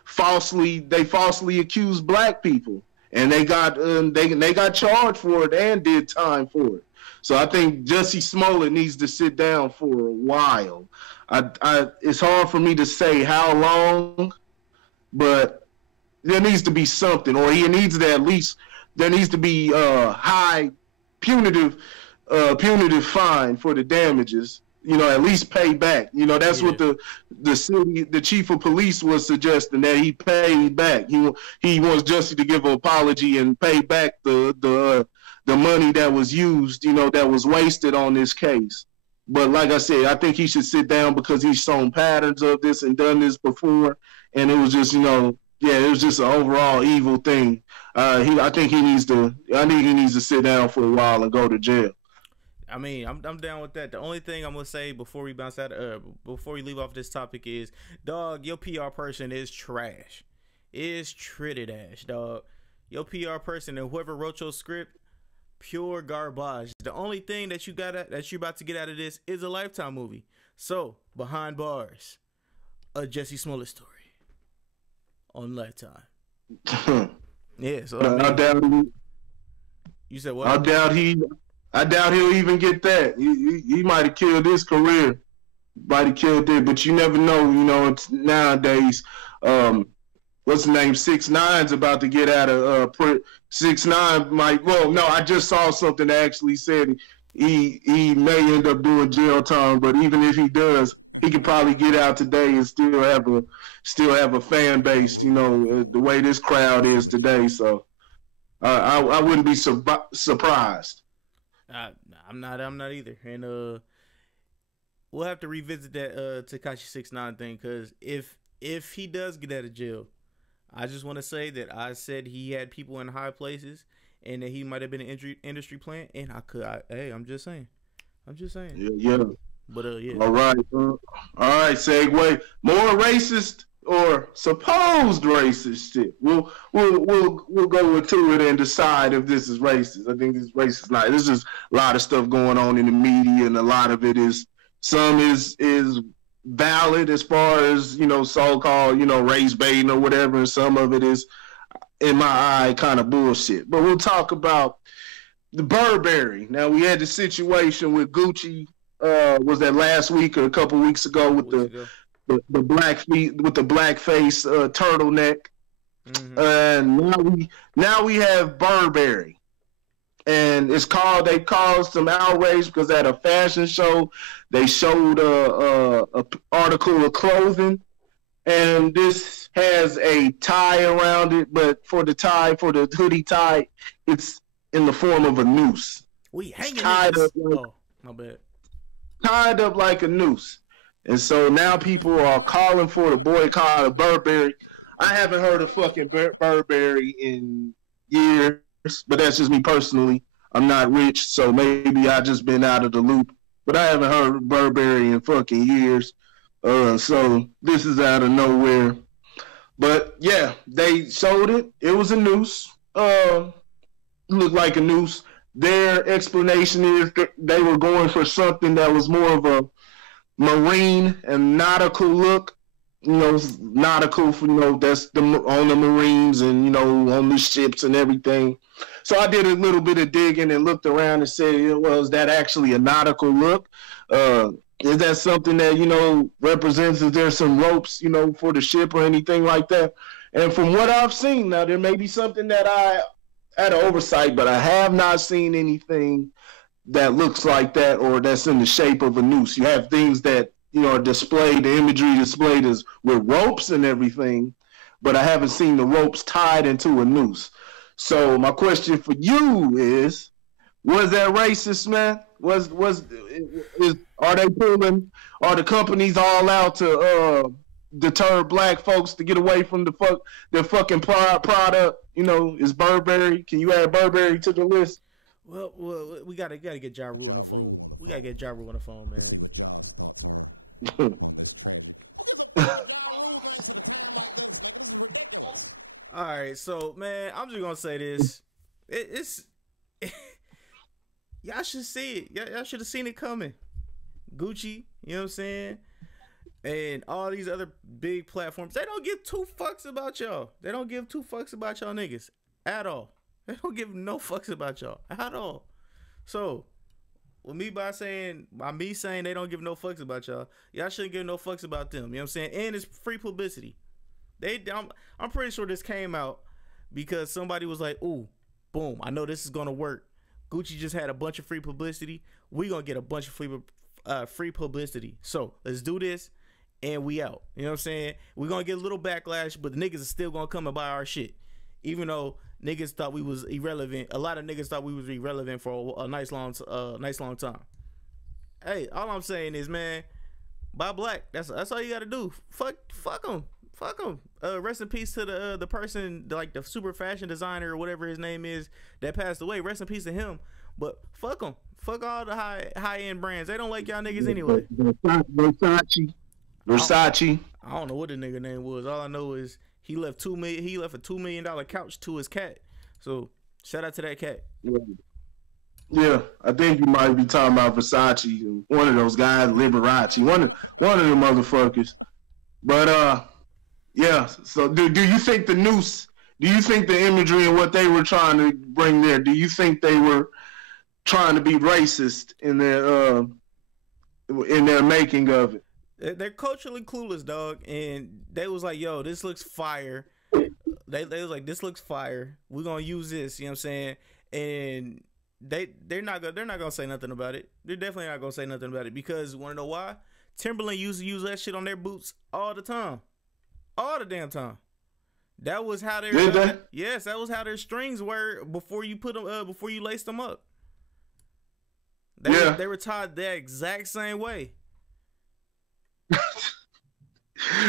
falsely accused black people, and they got charged for it and did time for it. So I think Jussie Smollett needs to sit down for a while. It's hard for me to say how long, but there needs to be something, or there needs to be high punitive fine for the damages. At least pay back. That's what the chief of police was suggesting, that he paid back. He wants Jussie to give an apology and pay back the money that was used, that was wasted on this case. But like I said, I think he should sit down, because he's shown patterns of this and done this before, and it was just, it was just an overall evil thing. I think he needs to sit down for a while and go to jail. I mean, I'm down with that. The only thing I'm gonna say before we bounce out, before we leave off this topic is, dog, your PR person is trash. Is treated ass, dog. Your PR person and whoever wrote your script, pure garbage. The only thing that you're about to get out of this is a Lifetime movie. So, Behind Bars, a Jussie Smollett story on Lifetime. Yeah. So I doubt he. You said what? I doubt he'll even get that. He might have killed his career. Might have killed it, but you never know. It's nowadays. What's the name? 6ix9ine's about to get out of 6ix9ine might. Well, no, I just saw something that actually said he may end up doing jail time, but even if he does, he could probably get out today and still have a fan base. The way this crowd is today. So I wouldn't be surprised. I'm not either, and we'll have to revisit that Tekashi 6ix9ine thing, because if he does get out of jail, I just want to say that I said he had people in high places and that he might have been an industry plant, and I'm just saying. Yeah. But yeah. All right, segue. More racist or supposed racist shit. We'll go into it and decide if this is racist. I think this is racist. Not. There's just a lot of stuff going on in the media, and a lot of it is valid as far as so-called race baiting or whatever, and some of it is, in my eye, kind of bullshit. But we'll talk about the Burberry. Now, we had the situation with Gucci. Was that last week or a couple weeks ago with the blackface turtleneck, and now we have Burberry, and they caused some outrage because at a fashion show they showed a article of clothing, and this has a tie around it, but for the hoodie tie, it's in the form of a noose. We hanging tied up. My bad. Tied up like a noose. And so now people are calling for the boycott of Burberry. I haven't heard of fucking Burberry in years, but that's just me personally. I'm not rich, so maybe I just been out of the loop. But I haven't heard of Burberry in fucking years. So this is out of nowhere. But yeah, they showed it. It was a noose. Looked like a noose. Their explanation is that they were going for something that was more of a marine and nautical look. Nautical for, that's on the Marines and, on the ships and everything. So I did a little bit of digging and looked around and said, is that actually a nautical look? Is that something that, represents, is there some ropes, for the ship or anything like that? And from what I've seen, now there may be something that had an oversight, but I have not seen anything that looks like that or that's in the shape of a noose. You have things that, you know, are displayed, the imagery displayed is with ropes and everything, but I haven't seen the ropes tied into a noose. So my question for you is, was that racist, man? Are they pulling? Are the companies all out to deter black folks to get away from their fucking product? You know, is Burberry? Can you add Burberry to the list? Well, we gotta get Ja Rule on the phone. We gotta get Ja Rule on the phone, man. All right, so man, I'm just gonna say this: it's y'all should see it. Y'all should have seen it coming. Gucci, you know what I'm saying, and all these other big platforms, they don't give two fucks about y'all. They don't give two fucks about y'all niggas at all. They don't give no fucks about y'all at all. So, with me saying they don't give no fucks about y'all shouldn't give no fucks about them. You know what I'm saying? And it's free publicity. I'm pretty sure this came out because somebody was like, "Ooh, boom! I know this is gonna work. Gucci just had a bunch of free publicity. We gonna get a bunch of free publicity. So let's do this, and we out." You know what I'm saying? We gonna get a little backlash, but the niggas are still gonna come and buy our shit, even though niggas thought we was irrelevant. A lot of niggas thought we was irrelevant for a nice long time. Hey, all I'm saying is, man, buy black. That's all you gotta do. Fuck them. Fuck them. Rest in peace to the person, like the super fashion designer or whatever his name is that passed away. Rest in peace to him. But fuck them. Fuck all the high end brands. They don't like y'all niggas anyway. Versace. I don't know what the nigga name was. All I know is he left a $2 million couch to his cat. So shout out to that cat. Yeah, I think you might be talking about Versace, one of those guys, Liberace, one of them motherfuckers. But yeah. So do you think the noose? Do you think the imagery and what they were trying to bring there? Do you think they were trying to be racist in their making of it? They're culturally clueless, dog, and they was like, "Yo, this looks fire." They was like, "This looks fire. We're gonna use this." You know what I'm saying? And they're not gonna say nothing about it. They're definitely not gonna say nothing about it because you wanna know why? Timberland used to use that shit on their boots all the time, all the damn time. That was how their yes, that was how their strings were before you put them before you laced them up. They were tied the exact same way.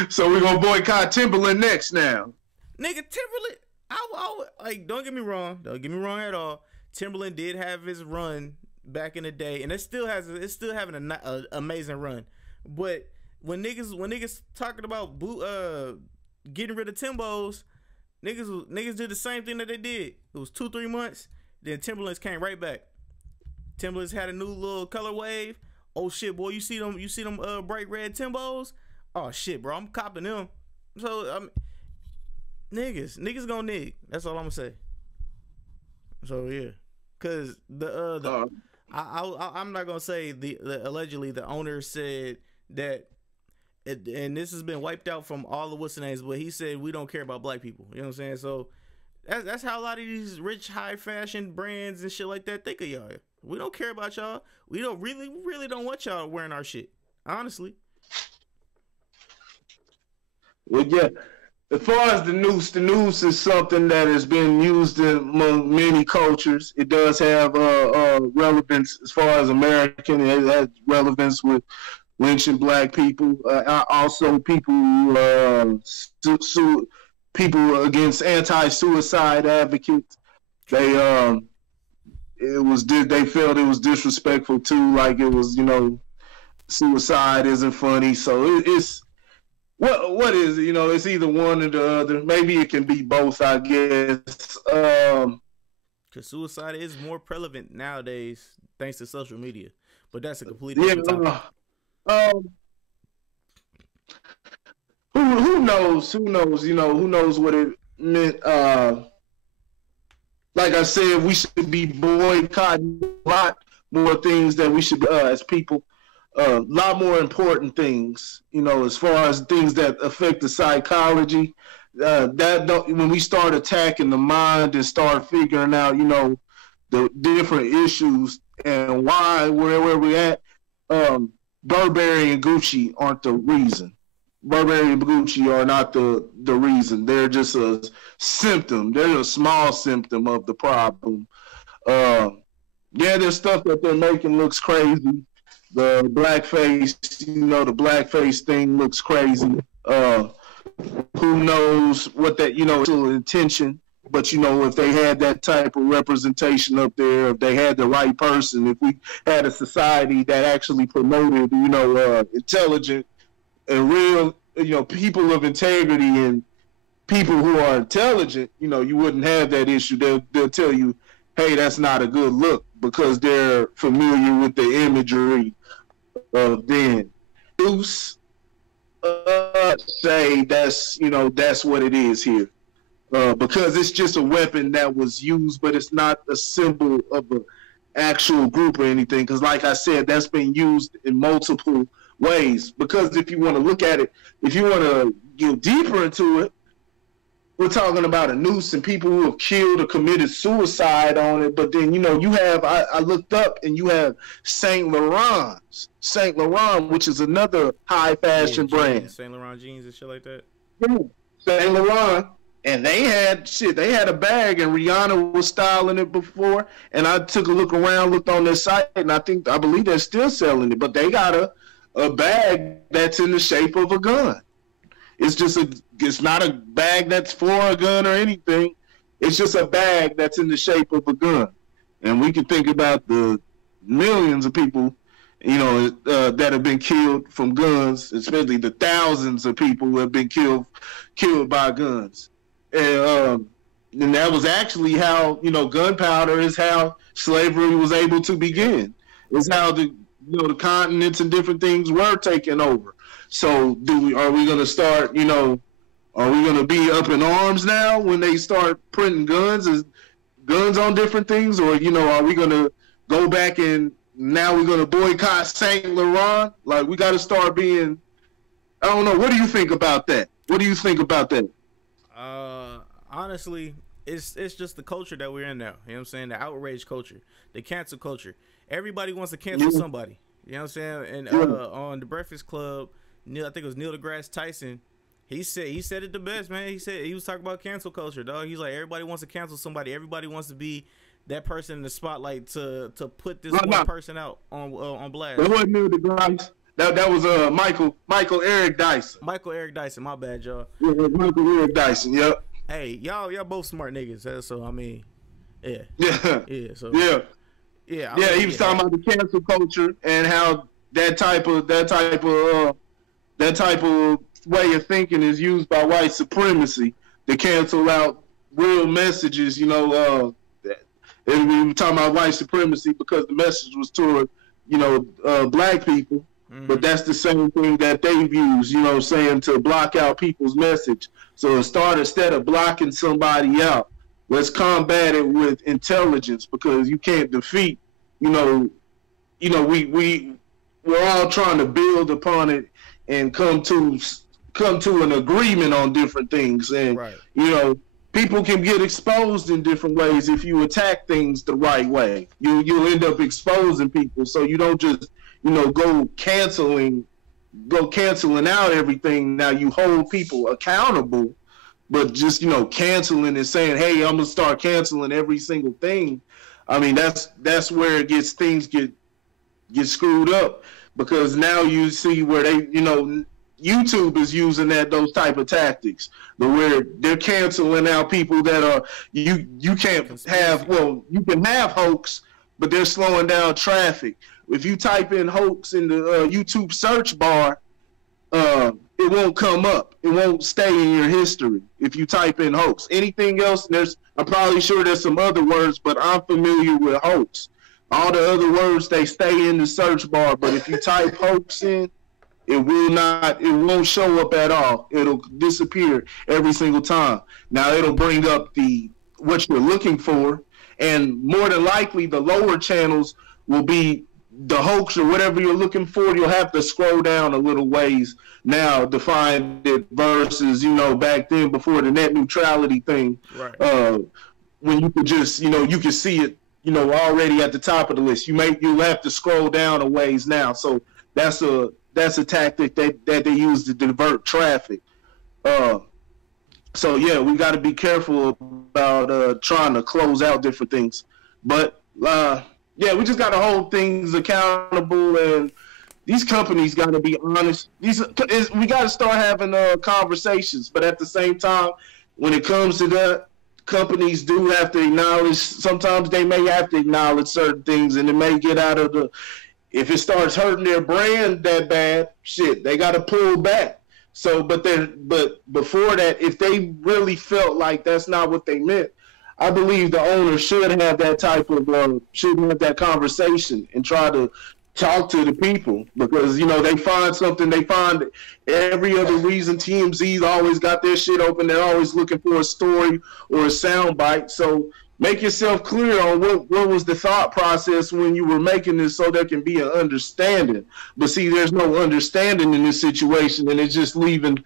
So we're gonna boycott Timberland next now. Nigga, Timberland, I like, don't get me wrong at all. Timberland did have his run back in the day, and it's still having an amazing run. But when niggas talking about getting rid of Timbos, niggas did the same thing that they did. It was 2-3 months, then Timberlands came right back. Timberlands had a new little color wave. Oh shit, boy, you see them bright red Timbos? Oh shit, bro, I'm copping them. So niggas gonna nig. That's all I'm gonna say. So yeah, cause I'm not gonna say the allegedly the owner said that, and this has been wiped out from all the what's the names, but he said we don't care about black people. You know what I'm saying? So that's how a lot of these rich high fashion brands and shit like that think of y'all. We don't care about y'all. We don't really don't want y'all wearing our shit. Honestly. Well, yeah. As far as the noose is something that has been used among many cultures. It does have relevance as far as American. It has relevance with lynching black people. Also, people people against anti-suicide advocates. They felt it was disrespectful too. Like it was, suicide isn't funny. So it's. What is it? It's either one or the other. Maybe it can be both, I guess. Because suicide is more prevalent nowadays thanks to social media. But that's a completely different topic. Who knows? Who knows what it meant? Like I said, we should be boycotting a lot more things that we should, as people. A lot more important things, as far as things that affect the psychology, when we start attacking the mind and start figuring out, the different issues and why where we're at, Burberry and Gucci aren't the reason. Burberry and Gucci are not the reason. They're just a symptom. They're a small symptom of the problem. There's stuff that they're making looks crazy. The blackface, the blackface thing looks crazy. Who knows what that, intention. But, if they had that type of representation up there, if they had the right person, if we had a society that actually promoted, intelligent and real, people of integrity and people who are intelligent, you wouldn't have that issue. They'll tell you, hey, that's not a good look, because they're familiar with the imagery of then. Deuce, say that's what it is here. Because it's just a weapon that was used, but it's not a symbol of an actual group or anything. Because, like I said, that's been used in multiple ways. Because if you want to look at it, if you want to get deeper into it, we're talking about a noose and people who have killed or committed suicide on it. But then, you have, I looked up, and you have Saint Laurent, which is another high fashion brand. Saint Laurent jeans and shit like that. Yeah. Saint Laurent. And they had a bag, and Rihanna was styling it before. And I took a look around, looked on their site, and I believe they're still selling it. But they got a bag that's in the shape of a gun. It's not a bag that's for a gun or anything. It's just a bag that's in the shape of a gun. And we can think about the millions of people, that have been killed from guns, especially the thousands of people who have been killed by guns. And that was actually how, gunpowder is how slavery was able to begin. It's how the continents and different things were taken over. So are we going to start, are we going to be up in arms now when they start printing guns on different things? Or, are we going to go back and now we're going to boycott Saint Laurent? Like, we got to start being, I don't know. What do you think about that? Honestly, it's just the culture that we're in now. You know what I'm saying? The outrage culture, the cancel culture. Everybody wants to cancel somebody. You know what I'm saying? And on the Breakfast Club, I think it was Neil deGrasse Tyson. He said it the best, man. He was talking about cancel culture, dog. He's like, everybody wants to cancel somebody. Everybody wants to be that person in the spotlight to put this one person out on blast. That wasn't Neil deGrasse. That was Michael Eric Dyson. Michael Eric Dyson, my bad, y'all. Yeah, Michael Eric Dyson, yep. Hey, y'all both smart niggas, so I mean, yeah. Yeah. So yeah. He was talking about the cancel culture and how that type of way of thinking is used by white supremacy to cancel out real messages. And we were talking about white supremacy because the message was toward black people. Mm-hmm. But that's the same thing that they've used, saying to block out people's message. So instead of blocking somebody out, let's combat it with intelligence, because you can't defeat, we're all trying to build upon it and come to an agreement on different things. And, right. People can get exposed in different ways if you attack things the right way. You'll end up exposing people, so you don't just go canceling out everything. Now you hold people accountable, but just, canceling and saying, hey, I'm going to start canceling every single thing. I mean, that's where things get screwed up, because now you see where YouTube is using those type of tactics, where they're canceling out people that are, you can't have, you can have hoax, but they're slowing down traffic. If you type in hoax in the YouTube search bar, it won't come up. It won't stay in your history if you type in hoax. Anything else, I'm probably sure there's some other words, but I'm familiar with hoax. All the other words, they stay in the search bar, but if you type hoax in, it won't show up at all. It'll disappear every single time. Now it'll bring up what you're looking for, and more than likely the lower channels will be the hoax or whatever you're looking for, you'll have to scroll down a little ways now to find it versus, back then before the net neutrality thing. Right. When you could just, you can see it, already at the top of the list. You'll have to scroll down a ways now. So that's a tactic that they use to divert traffic. So yeah, we got to be careful about trying to close out different things. But yeah, we just got to hold things accountable, and these companies got to be honest. We got to start having conversations, but at the same time, when it comes to that, companies do have to acknowledge. Sometimes they may have to acknowledge certain things, and it may get out of the. If it starts hurting their brand that bad, shit, they got to pull back. So, but before that, if they really felt like that's not what they meant, I believe the owner should have that type of should have that conversation and try to talk to the people, because they find something. They find every other reason. TMZ's always got their shit open. They're always looking for a story or a sound bite. So make yourself clear on what was the thought process when you were making this, so there can be an understanding. But see, there's no understanding in this situation, and it's just leaving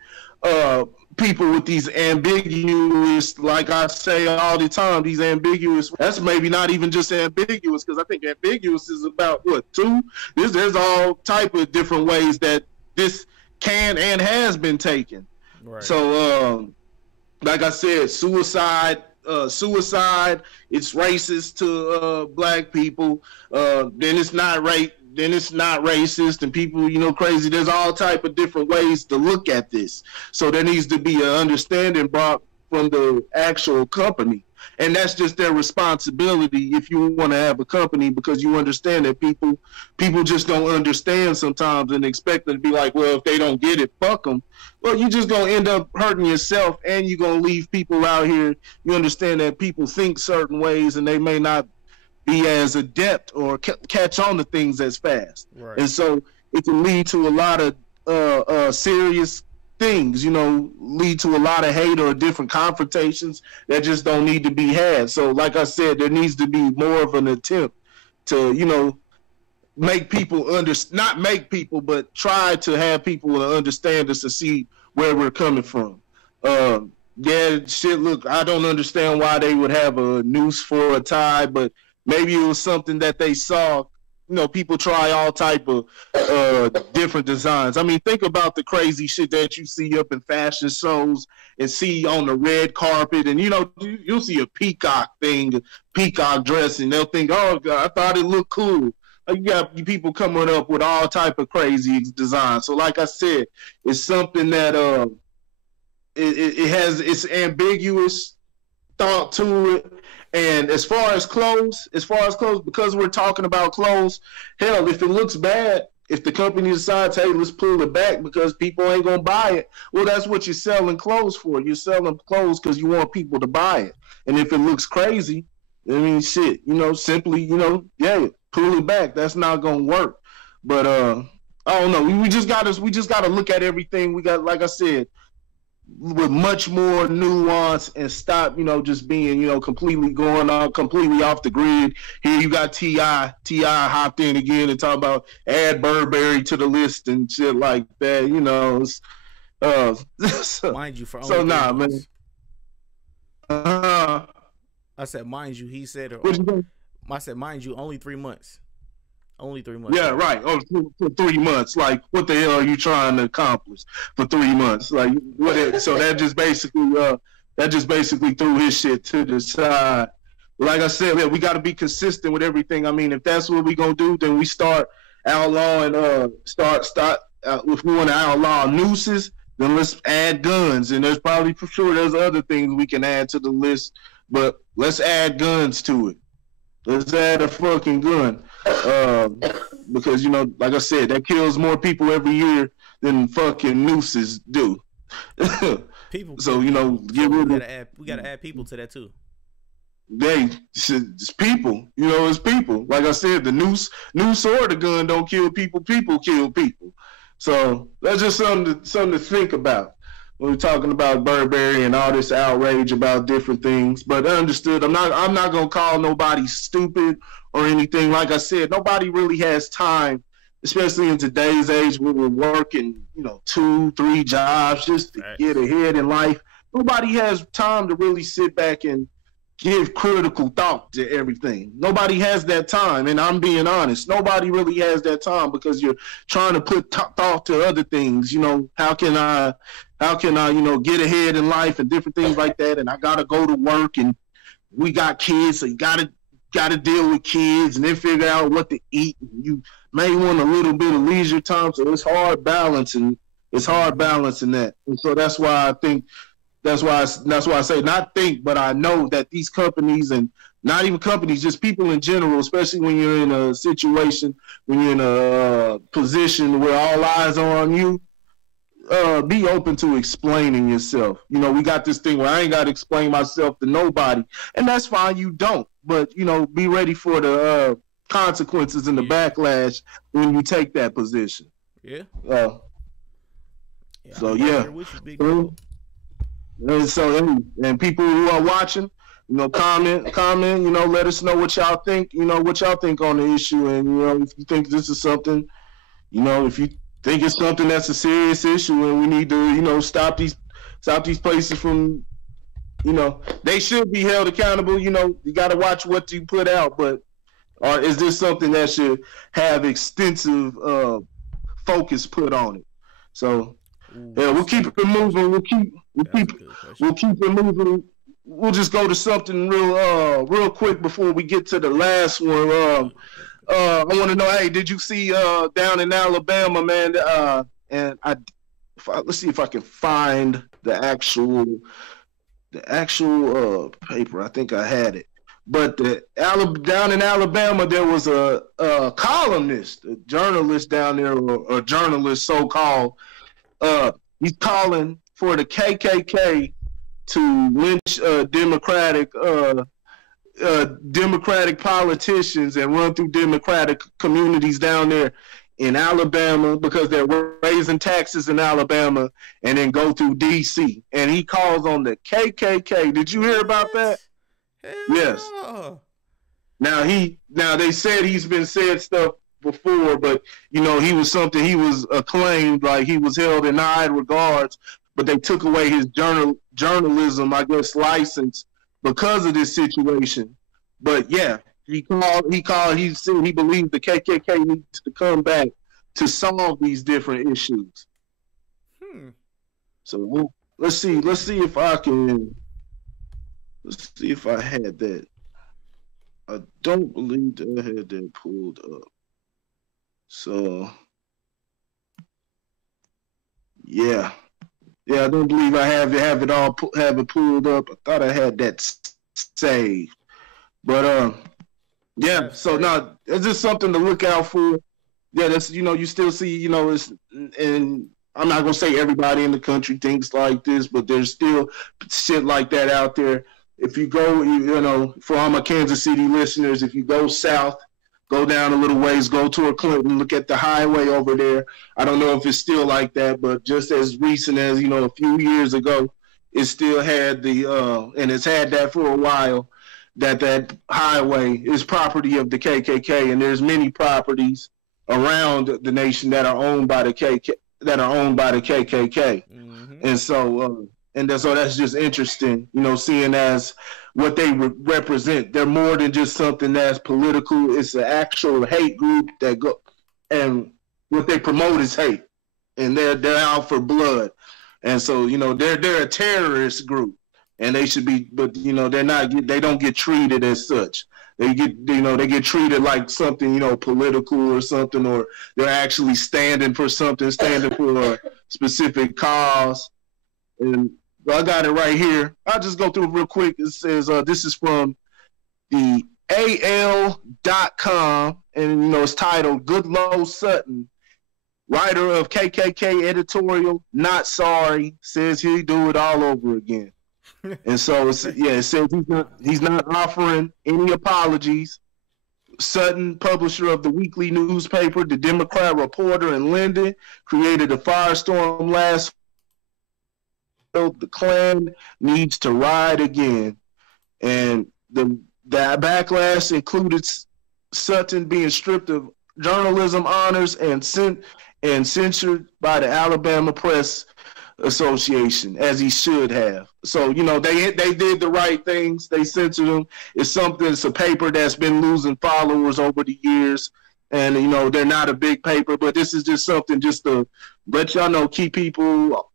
people with these ambiguous, like I say all the time, these ambiguous. That's maybe not even just ambiguous, because I think ambiguous is about two. There's all type of different ways that this can and has been taken. Right. So, like I said, suicide, it's racist to black people. Then it's not racist, and people, crazy. There's all type of different ways to look at this. So there needs to be an understanding brought from the actual company. And that's just their responsibility if you want to have a company, because you understand that people just don't understand sometimes and expect them to be like, well, if they don't get it, fuck them. Well, you're just going to end up hurting yourself, and you're going to leave people out here. You understand that people think certain ways, and they may not be as adept or catch on to things as fast. Right. And so it can lead to a lot of serious things, lead to a lot of hate or different confrontations that just don't need to be had. So like I said, there needs to be more of an attempt to, make people not make people, but try to have people understand us to see where we're coming from. Yeah, shit, look, I don't understand why they would have a noose for a tie, but maybe it was something that they saw. People try all type of different designs. I mean, think about the crazy shit that you see up in fashion shows and see on the red carpet. And, you'll see a peacock dress, and they'll think, oh, God, I thought it looked cool. You got people coming up with all type of crazy designs. So like I said, it's something that it has its ambiguous thought to it. And as far as clothes, because we're talking about clothes, hell, if it looks bad, if the company decides, hey, let's pull it back because people ain't going to buy it, well, that's what you're selling clothes for. You're selling clothes because you want people to buy it. And if it looks crazy, I mean, shit, simply, yeah, pull it back. That's not going to work. But I don't know. We just got to look at everything. We got, like I said, with much more nuance, and stop, just being, completely going on, completely off the grid. Here you got T.I. hopped in again and talking about add Burberry to the list and shit like that, mind you, for only so nah, months. Man. I said, mind you, he said, I said, mind you, only 3 months. Only 3 months. Yeah, right. Oh, for 3 months. Like, what the hell are you trying to accomplish for 3 months? Like, so that just basically threw his shit to the side. Like I said, we got to be consistent with everything. I mean, if that's what we're gonna do, then we start outlawing. If we want to outlaw nooses, then let's add guns. And there's probably for sure there's other things we can add to the list, but let's add guns to it. Let's add a fucking gun. Because, like I said, that kills more people every year than fucking nooses do. People. So, get rid of. We gotta add people to that too. It's people. It's people. Like I said, the noose or the gun don't kill people. People kill people. So that's just something to think about. when we're talking about Burberry and all this outrage about different things. But understood, I'm not gonna call nobody stupid or anything. Like I said, nobody really has time, especially in today's age where we're working, 2, 3 jobs just to get ahead in life. Nobody has time to really sit back and give critical thought to everything. Nobody has that time, and I'm being honest. Nobody really has that time because you're trying to put thought to other things. How can I, get ahead in life and different things like that? And I gotta go to work, and we got kids, so you gotta deal with kids, and then figure out what to eat. You may want a little bit of leisure time, so it's hard balancing. It's hard balancing that, and so that's why I think. That's why I say not think, but I know that these companies, and not even companies, just people in general, especially when you're in a situation, when you're in a position where all eyes are on you, be open to explaining yourself. We got this thing where I ain't got to explain myself to nobody, and that's fine. You don't, but be ready for the consequences and the backlash when you take that position. Yeah. So yeah. And people who are watching, comment, let us know what y'all think, what y'all think on the issue. And, if you think this is something, if you think it's something that's a serious issue and we need to, stop these places from, they should be held accountable. You got to watch what you put out, but is this something that should have extensive focus put on it? So, yeah, we'll keep it moving. We'll keep it moving. We'll just go to something real quick before we get to the last one. I want to know, hey, did you see down in Alabama, man? And let's see if I can find the actual paper. I think I had it. But down in Alabama, there was a columnist, a journalist down there, or a journalist so-called. He's calling for the KKK to lynch Democratic politicians and run through Democratic communities down there in Alabama because they're raising taxes in Alabama, and then go through D.C. And he calls on the KKK. Did you hear about that? Hell yes. No. Now they said he's been said stuff before, but he was acclaimed, like he was held in high regards, but they took away his journalism, I guess, license because of this situation. But yeah, he said he believed the KKK needs to come back to solve these different issues. So let's see if I had that. I don't believe that I had that pulled up. So, yeah, I don't believe I have it pulled up. I thought I had that saved, but yeah. So now, is this something to look out for? Yeah, that's you still see it's, and I'm not gonna say everybody in the country thinks like this, but there's still shit like that out there. If you go, for all my Kansas City listeners, if you go south. Go down a little ways, go toward Clinton, look at the highway over there. I don't know if it's still like that, but just as recent as, a few years ago, it still had and it's had that for a while, that highway is property of the KKK, and there's many properties around the nation that are owned by the KKK. Mm-hmm. And so, so that's just interesting, seeing as what they represent. They're more than just something that's political. It's an actual hate group and what they promote is hate, and they're out for blood. And so, they're a terrorist group, and they should be, but they're not. They don't get treated as such. They get treated like something, political or something, or they're actually standing for something, standing for a specific cause. And I got it right here. I'll just go through it real quick. It says, this is from the AL.com, and, it's titled Goodlow Sutton, writer of KKK editorial, not sorry, says he'll do it all over again. And so, it says he's not offering any apologies. Sutton, publisher of the weekly newspaper, The Democrat Reporter in Linden, created a firestorm last The Klan needs to ride again. And the backlash included Sutton being stripped of journalism honors and censored by the Alabama Press Association, as he should have. So, you know, they did the right things. They censored him. It's a paper that's been losing followers over the years. And, you know, they're not a big paper, but this is just something just to let y'all know, keep people,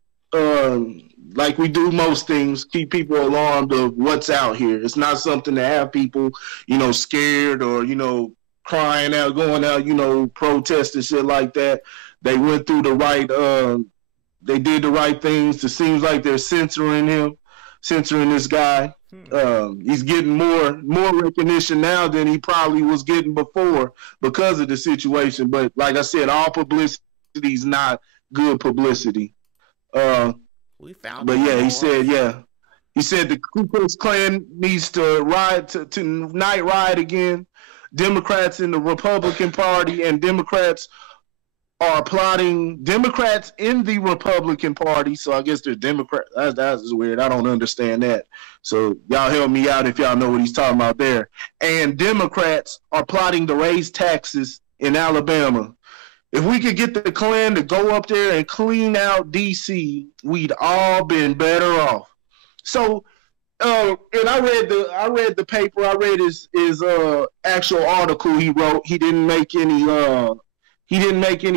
like we do most things, keep people alarmed of what's out here. It's not something to have people, you know, scared or, you know, crying out, going out, you know, protesting, shit like that. They went through the right, they did the right things. It seems like they're censoring this guy. He's getting more recognition now than he probably was getting before because of the situation. But like I said, all publicity is not good publicity. We found. But yeah, he said the Ku Klux Klan needs to ride again. Democrats in the Republican Party and Democrats in the Republican Party. So I guess they're Democrats. That's weird. I don't understand that. So y'all help me out if y'all know what he's talking about there. And Democrats are plotting to raise taxes in Alabama. If we could get the Klan to go up there and clean out D.C., we'd all been better off. So, and I read the paper. I read his actual article he wrote. He didn't make any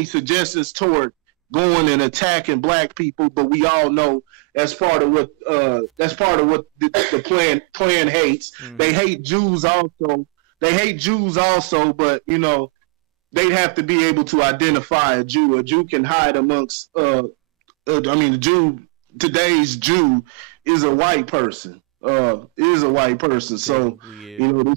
suggestions toward going and attacking black people, but we all know that's part of what the Klan hates. Mm-hmm. They hate Jews also, but you know, they'd have to be able to identify a Jew. A Jew can hide amongst. Today's Jew is a white person. So you know, the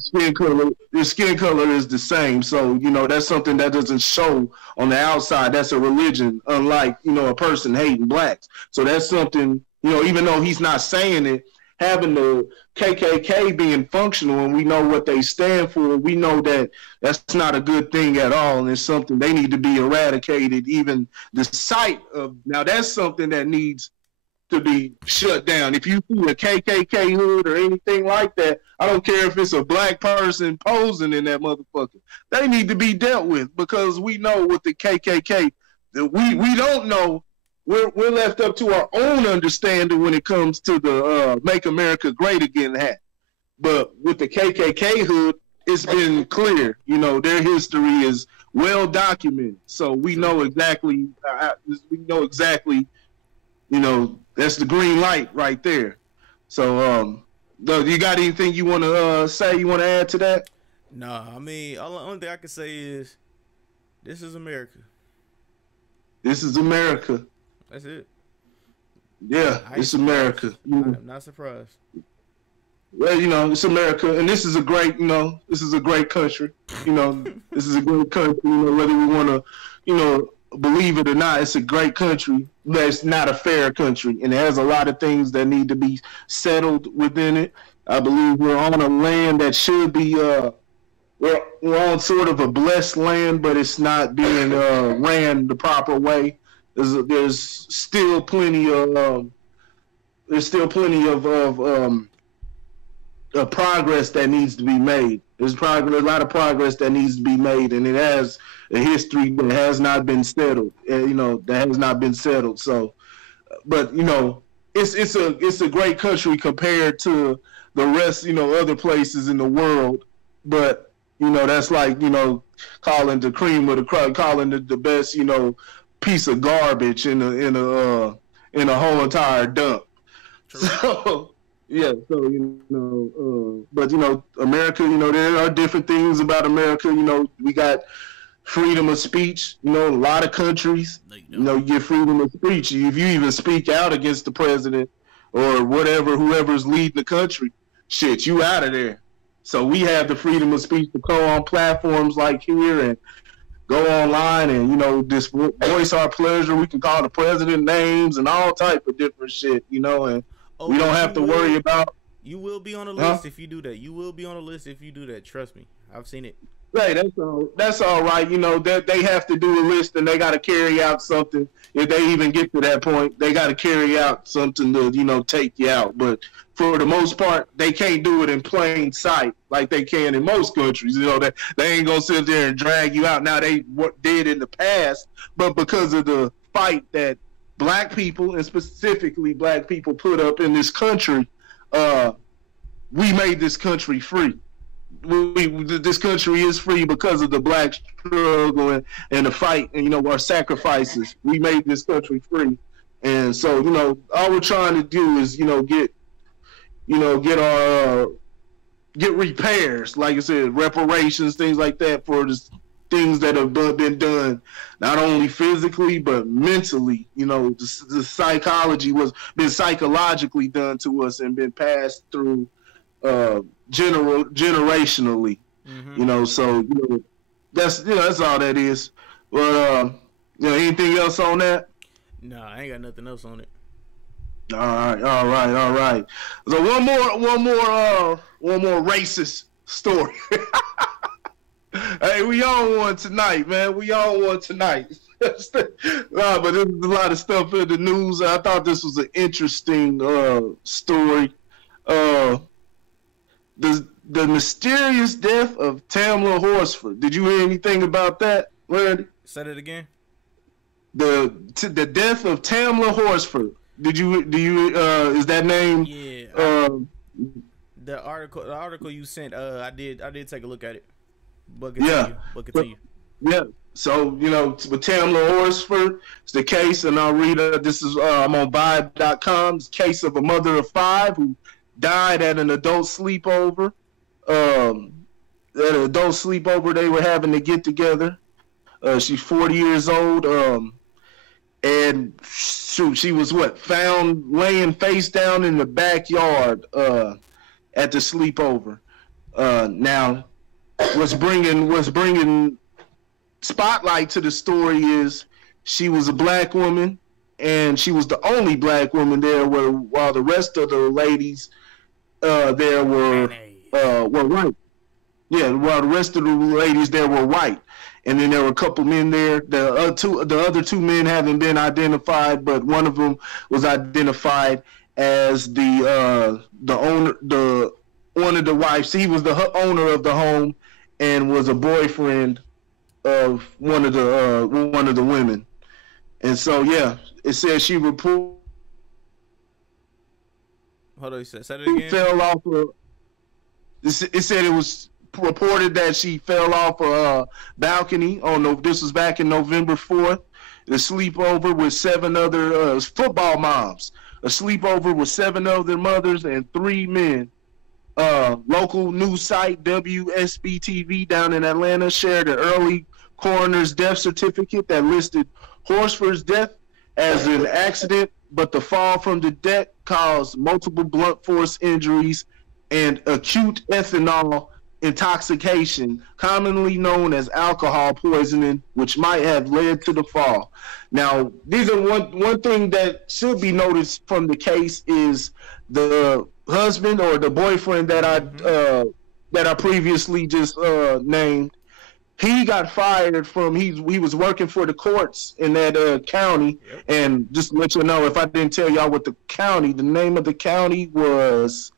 skin color is the same. So you know, that's something that doesn't show on the outside. That's a religion, unlike, you know, a person hating blacks. So that's something, you know, even though he's not saying it, having the KKK being functional and we know what they stand for, we know that that's not a good thing at all, and it's something they need to be eradicated. Even the sight of, now that's something that needs to be shut down. If you see a KKK hood or anything like that, I don't care if it's a black person posing in that motherfucker, they need to be dealt with, because we know with the KKK, we don't know. We're left up to our own understanding when it comes to the Make America Great Again hat. But with the KKK hood, it's been clear. You know, their history is well documented. So we know exactly, you know, that's the green light right there. So, you got anything you want to say, you want to add to that? Nah, I mean, the only thing I can say is, this is America. This is America. That's it. Yeah, it's America. I'm not surprised. Well, you know, it's America, and this is a great, you know, this is a great country. You know, this is a great country. You know, whether we want to, you know, believe it or not, it's a great country, but it's not a fair country, and it has a lot of things that need to be settled within it. I believe we're on a land that should be, we're on sort of a blessed land, but it's not being ran the proper way. There's still plenty of progress that needs to be made. There's a lot of progress that needs to be made, and it has a history that has not been settled. You know, that has not been settled. So, but you know, it's a great country compared to the rest, you know, other places in the world. But you know, that's like, you know, calling the cream of the crop, calling the best, you know, piece of garbage in a whole entire dump. True. So yeah, so you know, but you know, America, you know, there are different things about America. You know, we got freedom of speech. You know, a lot of countries, you know, you get freedom of speech. If you even speak out against the president or whoever's leading the country, shit, you out of there. So we have the freedom of speech to go on platforms like here and go online and, you know, just voice our pleasure. We can call the president names and all type of different shit, you know, and we don't have to worry about. You will be on a list if you do that. You will be on a list if you do that. Trust me. I've seen it. Right, that's all. That's all right. You know that they have to do a list and they got to carry out something. If they even get to that point, they got to carry out something to take you out. But for the most part, they can't do it in plain sight like they can in most countries. You know that they ain't gonna sit there and drag you out. Now they did in the past, but because of the fight that black people and specifically black people put up in this country, we made this country free. This country is free because of the black struggle and the fight and our sacrifices. We made this country free, and so all we're trying to do is get repairs, like I said, reparations, things like that for the things that have been done, not only physically but mentally. The psychology was been psychologically done to us and been passed through generationally. So that's all that is. But anything else on that? No, I ain't got nothing else on it. All right. So one more racist story. Hey, we on one tonight, man. We on one tonight. But there's a lot of stuff in the news. I thought this was an interesting story. The mysterious death of Tamla Horsford. Did you hear anything about that, Randy? Say it again. The death of Tamla Horsford. Do you is that name? Yeah. The article you sent. I did take a look at it. But continue. Yeah. So with Tamla Horsford, it's the case, and I'll read it. This is I'm on Vibe.com. It's a case of a mother of 5 who died at an adult sleepover. At an adult sleepover, they were having to get together. She's 40 years old. And she was found laying face down in the backyard at the sleepover. Now, what's bringing spotlight to the story is she was a black woman, and she was the only black woman there, while the rest of the ladies there were white. Yeah, while the rest of the ladies there were white. And then there were a couple men there. The other two men haven't been identified, but one of them was identified as the owner, one of the wives. He was the owner of the home and was a boyfriend of one of the women. And so it says she reported. Hold on, you said it again. Fell off. It said it was reported that she fell off a balcony this was back in November 4th. The sleepover with 7 other football moms. A sleepover with 7 other mothers and 3 men. Local news site WSB-TV down in Atlanta shared an early coroner's death certificate that listed Horsford's death as an accident, but the fall from the deck caused multiple blunt force injuries and acute ethanol intoxication, commonly known as alcohol poisoning, which might have led to the fall. Now, these are one thing that should be noticed from the case is the husband or the boyfriend that I previously just named. He got fired from he was working for the courts in that county. Yep. And just to let you know, if I didn't tell y'all what the name of the county was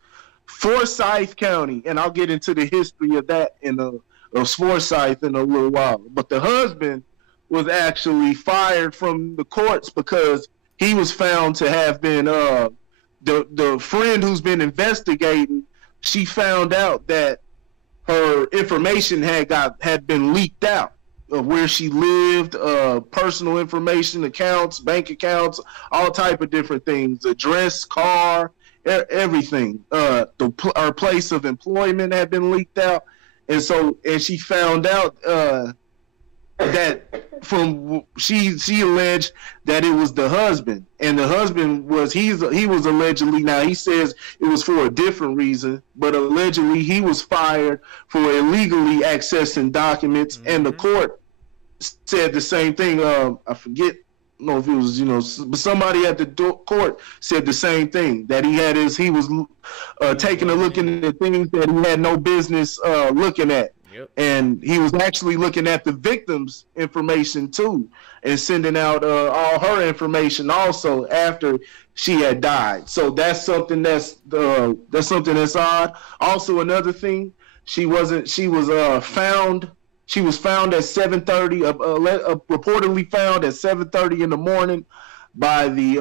Forsyth County, and I'll get into the history of that of Forsyth in a little while. But the husband was actually fired from the courts because he was found to have been the friend who's been investigating. She found out that her information had been leaked out of where she lived, personal information, accounts, bank accounts, all type of different things, address, car, everything. Our place of employment had been leaked out, and she found out that she alleged that it was the husband, and the husband he was allegedly, now he says it was for a different reason, but allegedly he was fired for illegally accessing documents, and the court said the same thing. I forget. I don't know if it was, but somebody at the court said the same thing, that he was taking a look at the things that he had no business looking at. Yep. And he was actually looking at the victim's information too, and sending out all her information also after she had died. So that's something that's odd. Also, another thing, she was found. She was found at 7:30. Reportedly found at 7:30 in the morning by the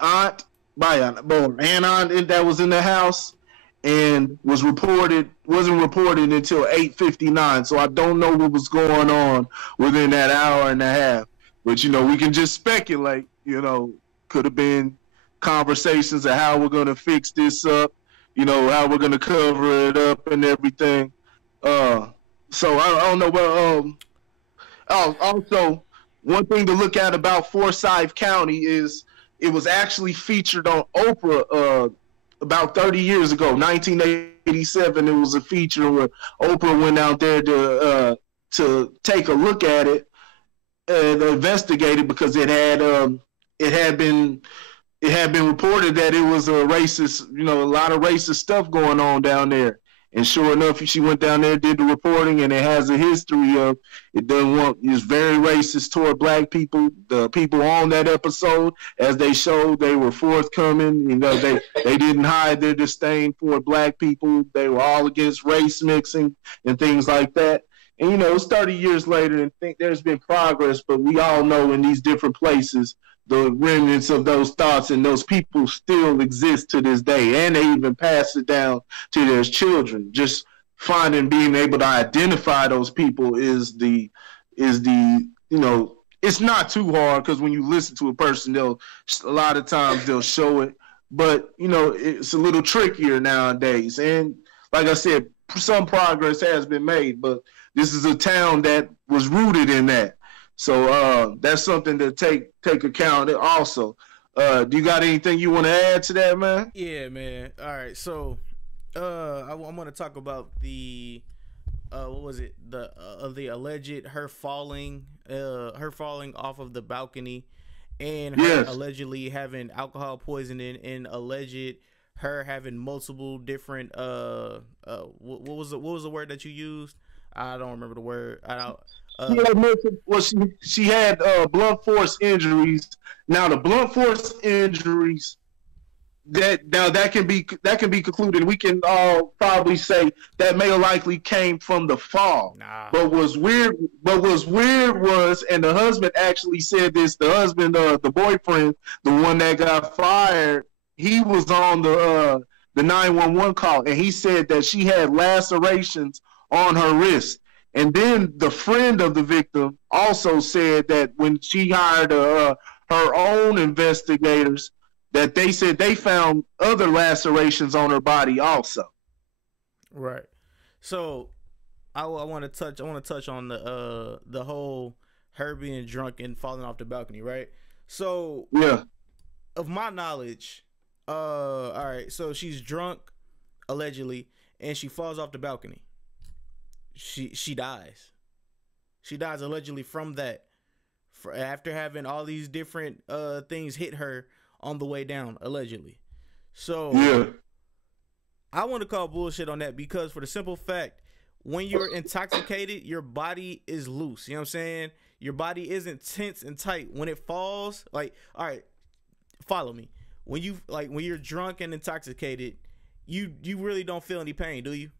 aunt, an aunt that was in the house, and wasn't reported until 8:59. So I don't know what was going on within that hour and a half. But we can just speculate. Could have been conversations of how we're gonna fix this up. How we're gonna cover it up and everything. So I don't know. But also, one thing to look at about Forsyth County is it was actually featured on Oprah about 30 years ago, 1987. It was a feature where Oprah went out there to take a look at it and investigate it, because it had been reported that it was a racist, a lot of racist stuff going on down there. And sure enough, she went down there, did the reporting, and it has a history of it's very racist toward black people. The people on that episode, as they showed, they were forthcoming. They didn't hide their disdain for black people. They were all against race mixing and things like that. And it's 30 years later, and think there's been progress, but we all know in these different places, the remnants of those thoughts and those people still exist to this day, and they even pass it down to their children. Just being able to identify those people is the it's not too hard, because when you listen to a person, a lot of times they'll show it, but it's a little trickier nowadays. And like I said, some progress has been made, but this is a town that was rooted in that. So that's something to take account of also. Do you got anything you want to add to that, man? Yeah, man. All right. So I want to talk about the what was it? The alleged her falling off of the balcony, and her allegedly having alcohol poisoning, and alleged her having multiple different what was the word that you used? I don't remember the word. She had blunt force injuries. Now the blunt force injuries that can be concluded. We can all probably say that may likely came from the fall. Nah. But what's weird was, and the husband actually said this. The husband, the boyfriend, the one that got fired, he was on the 911 call, and he said that she had lacerations on her wrist. And then the friend of the victim also said that when she hired her own investigators, that they said they found other lacerations on her body also. Right. So I want to touch on the whole her being drunk and falling off the balcony, right? So yeah, of my knowledge, all right. So she's drunk allegedly, and she falls off the balcony. She dies. She dies allegedly from that, after having all these different things hit her on the way down, allegedly. So yeah, I want to call bullshit on that, because for the simple fact, when you're intoxicated, your body is loose. You know what I'm saying? Your body isn't tense and tight. When it falls, like, all right, follow me. When you're drunk and intoxicated, you really don't feel any pain, do you?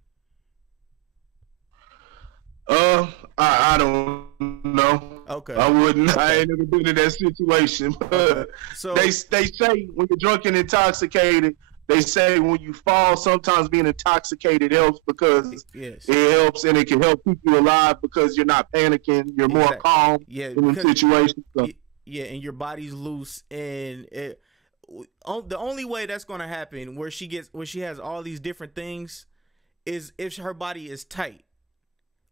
I don't know. Okay. I wouldn't. Okay. I ain't never been in that situation. But so they say when you're drunk and intoxicated, they say when you fall, sometimes being intoxicated helps, because it helps, and it can help keep you alive because you're not panicking. You're more calm in the situation. So. Yeah, and your body's loose, and the only way that's going to happen where she has all these different things is if her body is tight.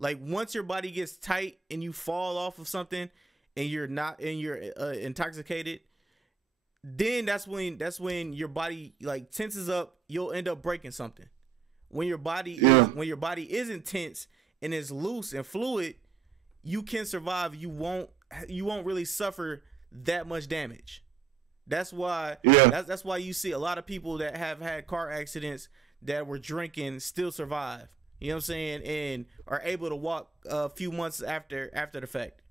Like, once your body gets tight and you fall off of something and you're intoxicated, then that's when your body like tenses up. You'll end up breaking something. When your body isn't tense and is loose and fluid, you can survive. You won't really suffer that much damage. That's why that's why you see a lot of people that have had car accidents that were drinking still survive. You know what I'm saying? And are able to walk a few months after the fact.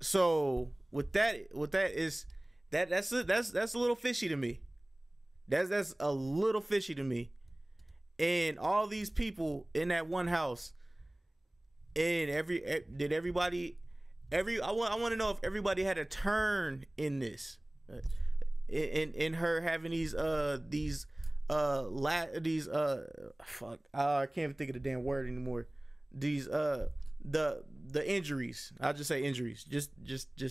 So with that is that's a little fishy to me. That's a little fishy to me. And all these people in that one house, and I want to know if everybody had a turn in this, in her having these I can't even think of the damn word anymore. These the injuries. I'll just say injuries. Just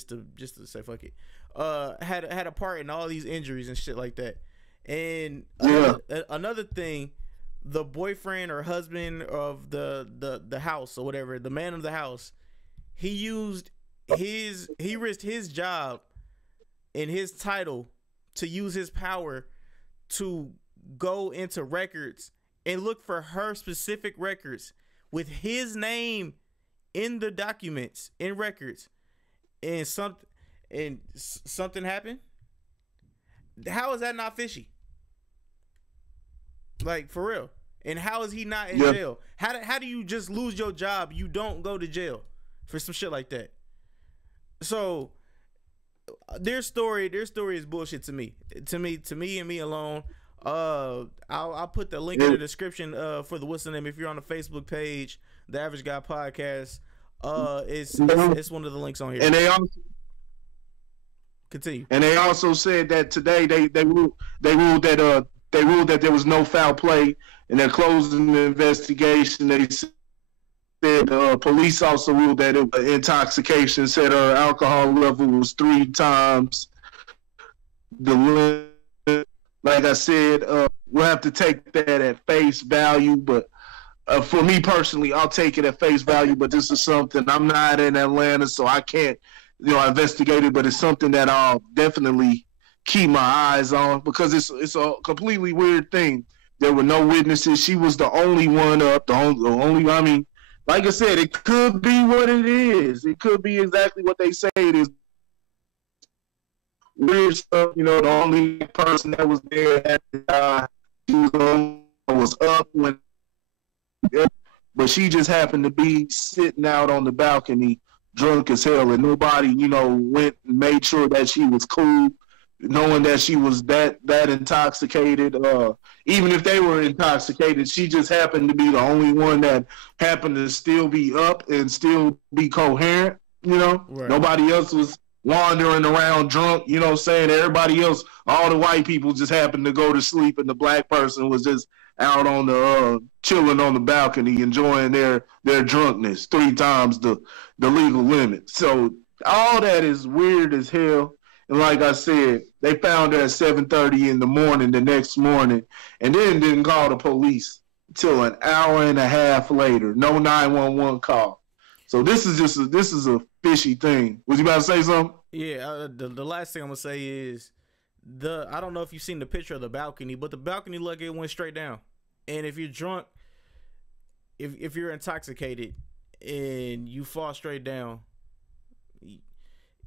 to say fuck it. Had a part in all these injuries and shit like that. And another thing, the boyfriend or husband of the house or whatever, the man of the house, he risked his job and his title to use his power to go into records and look for her specific records with his name in the documents, in records, and something happened. How is that not fishy? Like, for real. And how is he not in jail? How do you just lose your job? You don't go to jail for some shit like that. So their story is bullshit to me and me alone. I'll put the link in the description for the What's the Name. If you're on the Facebook page, The Average Guy Podcast, it's one of the links on here. And they also continue. And they also said that today they ruled that there was no foul play in their closing the investigation. They said police also ruled that it was intoxication. Said her alcohol level was 3 times the limit. Like I said, we'll have to take that at face value. But for me personally, I'll take it at face value. But this is something, I'm not in Atlanta, so I can't, investigate it. But it's something that I'll definitely keep my eyes on, because it's a completely weird thing. There were no witnesses. She was the only one up. The only. I mean, like I said, it could be what it is. It could be exactly what they say it is. Weird stuff, the only person that was there at the time, she was up when, but she just happened to be sitting out on the balcony, drunk as hell, and nobody, went and made sure that she was cool, knowing that she was that intoxicated. Even if they were intoxicated, she just happened to be the only one that happened to still be up and still be coherent. Right. Nobody else was wandering around drunk, saying everybody else, all the white people just happened to go to sleep, and the black person was just out on the chilling on the balcony, enjoying their drunkenness 3 times the legal limit. So all that is weird as hell. And like I said, they found her at 7:30 in the morning the next morning, and then didn't call the police until an hour and a half later. No 911 call. So this is a fishy thing. Was you about to say something? Yeah, the last thing I'm gonna say is I don't know if you've seen the picture of the balcony, but the balcony looked like it went straight down. And if you're drunk, if you're intoxicated and you fall straight down,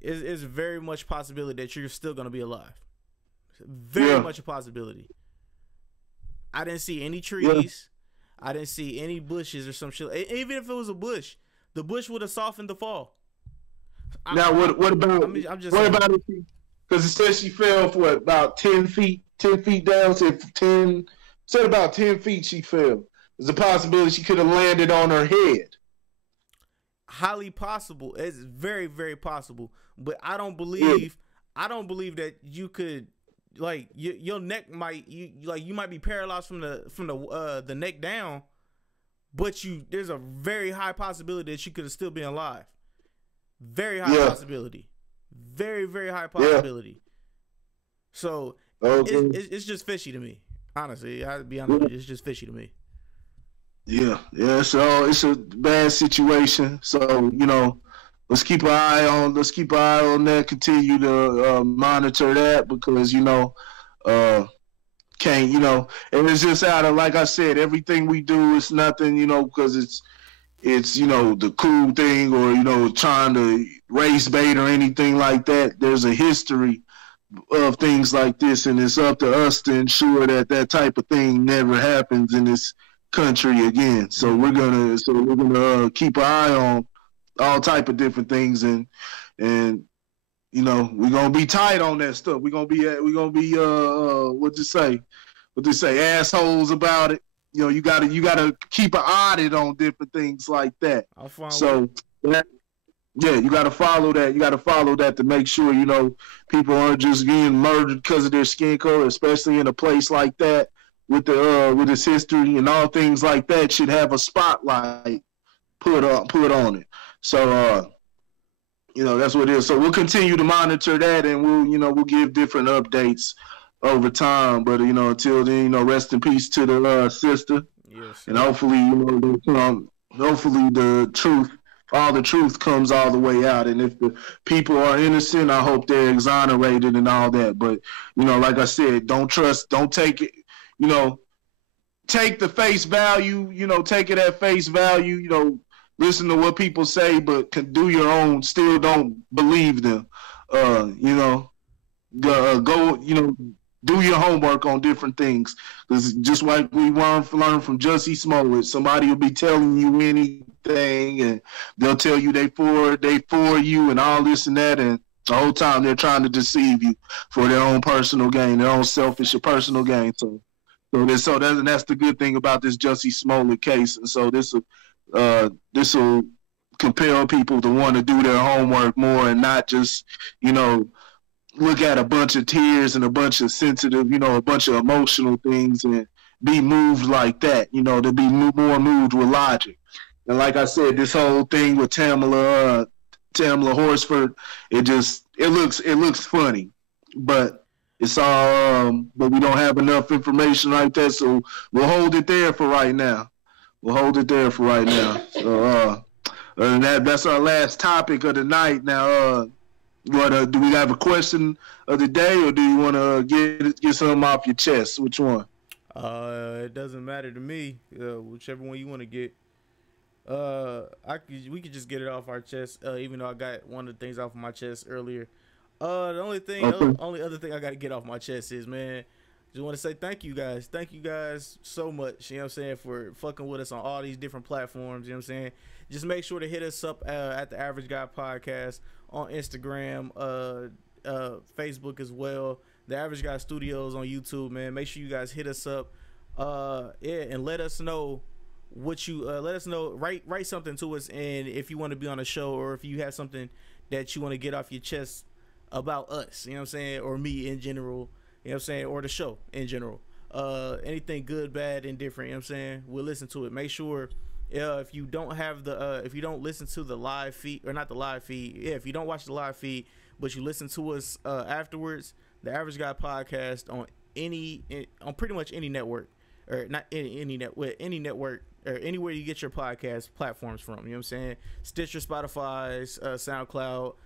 it's very much possibility that you're still gonna be alive. Very much a possibility. I didn't see any trees. I didn't see any bushes or some shit. Even if it was a bush, the bush would have softened the fall. Now, what about? I'm just what about it? Because it says she fell for about 10 feet down. Said about 10 feet she fell. There's a possibility she could have landed on her head. Highly possible. It's very, very possible. But I don't believe that you could, like, your neck might you might be paralyzed from the neck down, but there's a very high possibility that you could have still been alive. Very high possibility. Very, very high possibility. Yeah. So it's just fishy to me. Honestly, I'll be honest with you, it's just fishy to me. Yeah. So it's a bad situation. So let's keep an eye on that. Continue to monitor that, because can't and it's just out of, like I said, everything we do is nothing because it's the cool thing, or trying to race bait or anything like that. There's a history of things like this, and it's up to us to ensure that type of thing never happens. And it's country again. So we're gonna keep an eye on all type of different things, and you know, we're gonna be tight on that stuff. We're gonna be what they say, assholes about it. You know, you gotta keep an audit on different things like that. So yeah, you gotta follow that. You gotta follow that to make sure, you know, people aren't just being murdered because of their skin color, especially in a place like that with its history and all things like that should have a spotlight put on it. So you know, that's what it is. So we'll continue to monitor that, and we'll give different updates over time. But you know, until then, you know, rest in peace to the sister. Yes, and hopefully, you know, hopefully the truth comes all the way out. And if the people are innocent, I hope they're exonerated and all that. But you know, like I said, don't take it. You know, take the face value. You know, take it at face value. You know, listen to what people say, but can do your own. Still, don't believe them. You know, go. You know, do your homework on different things. Because just like we learned from Jussie Smollett, somebody will be telling you anything, and they'll tell you they for you, and all this and that, and the whole time they're trying to deceive you for their own personal gain, their own selfish or personal gain. So that's the good thing about this Jussie Smollett case. And so this will compel people to want to do their homework more and not just, you know, look at a bunch of tears and a bunch of sensitive, you know, a bunch of emotional things and be moved like that, you know, to be more moved with logic. And like I said, this whole thing with Tamla Horsford, it looks funny, but it's all, but we don't have enough information like that, so we'll hold it there for right now. So, and that's our last topic of the night. Now, do we have a question of the day, or do you want to get something off your chest? Which one? It doesn't matter to me. Whichever one you want to get. We could just get it off our chest. Even though I got one of the things off of my chest earlier. The only other thing I got to get off my chest is, man, just want to say thank you guys. Thank you guys so much, you know what I'm saying, for fucking with us on all these different platforms, you know what I'm saying. Just make sure to hit us up at the Average Guy Podcast on Instagram, Facebook as well. The Average Guy Studios on YouTube, man. Make sure you guys hit us up, and let us know what you let us know. Write something to us, and if you want to be on a show, or if you have something that you want to get off your chest about us, you know what I'm saying, or me in general, you know what I'm saying, or the show in general, anything good, bad, indifferent, you know what I'm saying, we'll listen to it. Make sure if you don't have the if you don't listen to the live feed, or not the live feed, if you don't watch the live feed but you listen to us afterwards, the Average Guy Podcast on pretty much any network, or not any network, or anywhere you get your podcast platforms from, you know what I'm saying, Stitcher, Spotify, SoundCloud,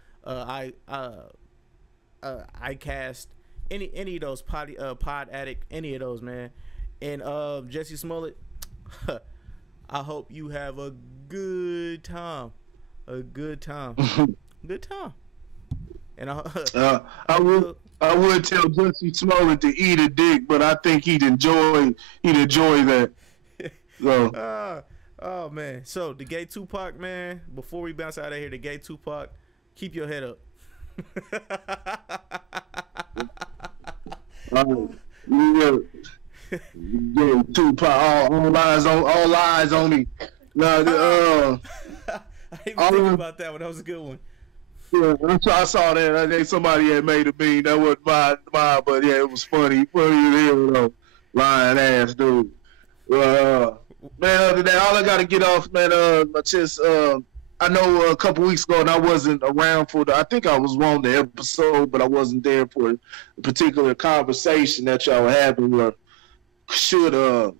iCast, any of those, Pod Addict, any of those, man. And Jussie Smollett, I hope you have a good time. Good time. And I would tell Jussie Smollett to eat a dick, but I think he'd enjoy that. So. Oh man. So the gay Tupac, man, before we bounce out of here, the gay Tupac, keep your head up. Yeah, Tupac, all eyes on me. No, I didn't even think about that one. That was a good one. Yeah, I saw that. I think somebody had made a meme. That wasn't mine, but yeah, it was funny. Funny as hell, though. Lying ass dude. Man, other than that, all I got to get off, man, my chest. I know a couple weeks ago, and I wasn't around I think I was on the episode, but I wasn't there for a particular conversation that y'all were having where should the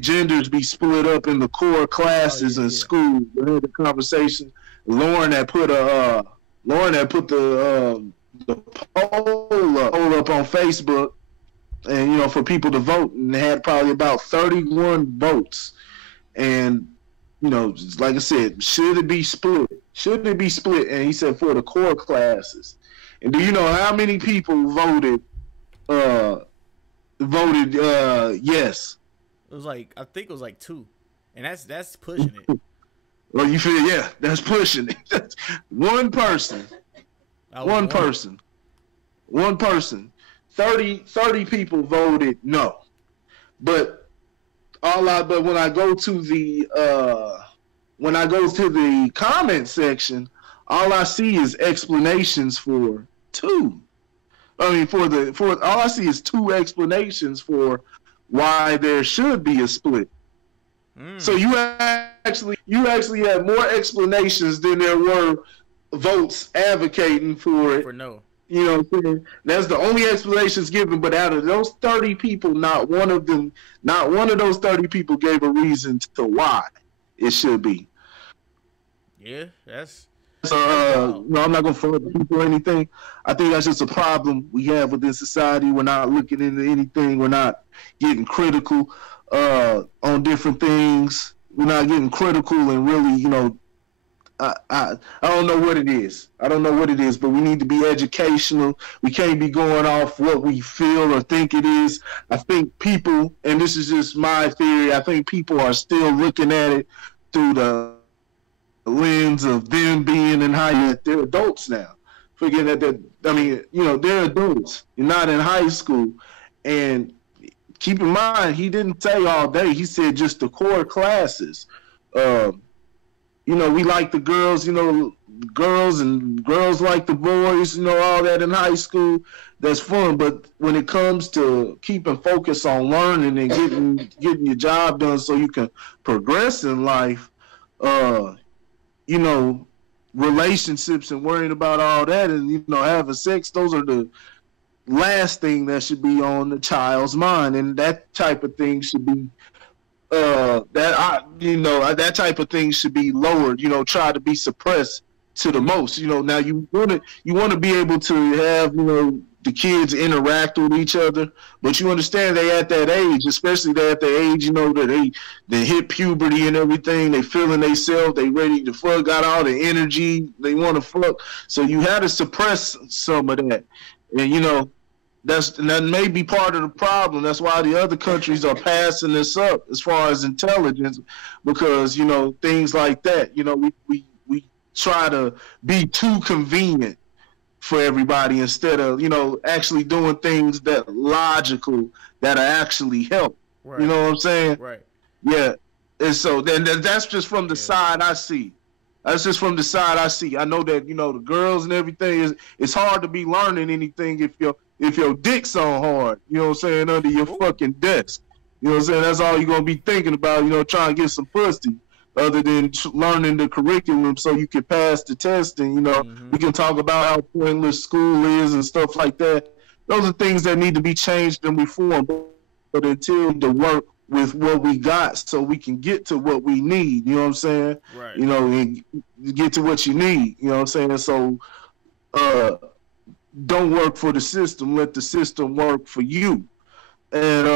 genders be split up in the core classes in school? We had the conversation. Lauren had put the poll up on Facebook, and, you know, for people to vote, and they had probably about 31 votes. And, you know, like I said, should it be split? And he said for the core classes. And do you know how many people voted yes? It was like I think it was like 2, and that's pushing it. Well, you feel that's pushing it. One person. One person. 30 people voted no. But when I go to the comment section, all I see is explanations for 2. I mean, all I see is 2 explanations for why there should be a split. So you actually had more explanations than there were votes advocating for it. For no. You know what I'm saying? That's the only explanations given, but out of those 30 people, not one of those 30 people gave a reason to why it should be. Yeah, that's... No, I'm not going to front people or anything. I think that's just a problem we have within society. We're not looking into anything. We're not getting critical on different things. We're not getting critical and really, I don't know what it is. But we need to be educational. We can't be going off what we feel or think it is. I think people, and this is just my theory, I think people are still looking at it through the lens of them being in high. They're adults now. Forgetting that they're adults. You're not in high school. And keep in mind, he didn't say all day. He said just the core classes. We like the girls, girls like the boys, all that in high school. That's fun. But when it comes to keeping focus on learning and getting your job done so you can progress in life, relationships and worrying about all that and, having sex, those are the last thing that should be on the child's mind. And that type of thing should be that type of thing should be lowered, try to be suppressed to the most. Now you want to be able to have, the kids interact with each other, but you understand they at that age, especially they at the age, that they hit puberty and everything, they feeling themselves, they ready to fuck, got all the energy, they want to fuck. So you had to suppress some of that. And that may be part of the problem. That's why the other countries are passing this up as far as intelligence, because things like that. We try to be too convenient for everybody instead of actually doing things that logical that actually help. Right. You know what I'm saying? Right. Yeah. And so then that's just from the side I see. That's just from the side I see. I know that the girls and everything it's hard to be learning anything if your dick's on hard. You know what I'm saying? Under your fucking desk. You know what I'm saying? That's all you're gonna be thinking about. Trying to get some pussy. Other than learning the curriculum so you can pass the test, and we can talk about how pointless school is and stuff like that. Those are things that need to be changed and reformed. But until the work with what we got, so we can get to what we need. You know what I'm saying? Right. And get to what you need. You know what I'm saying? So, don't work for the system. Let the system work for you. And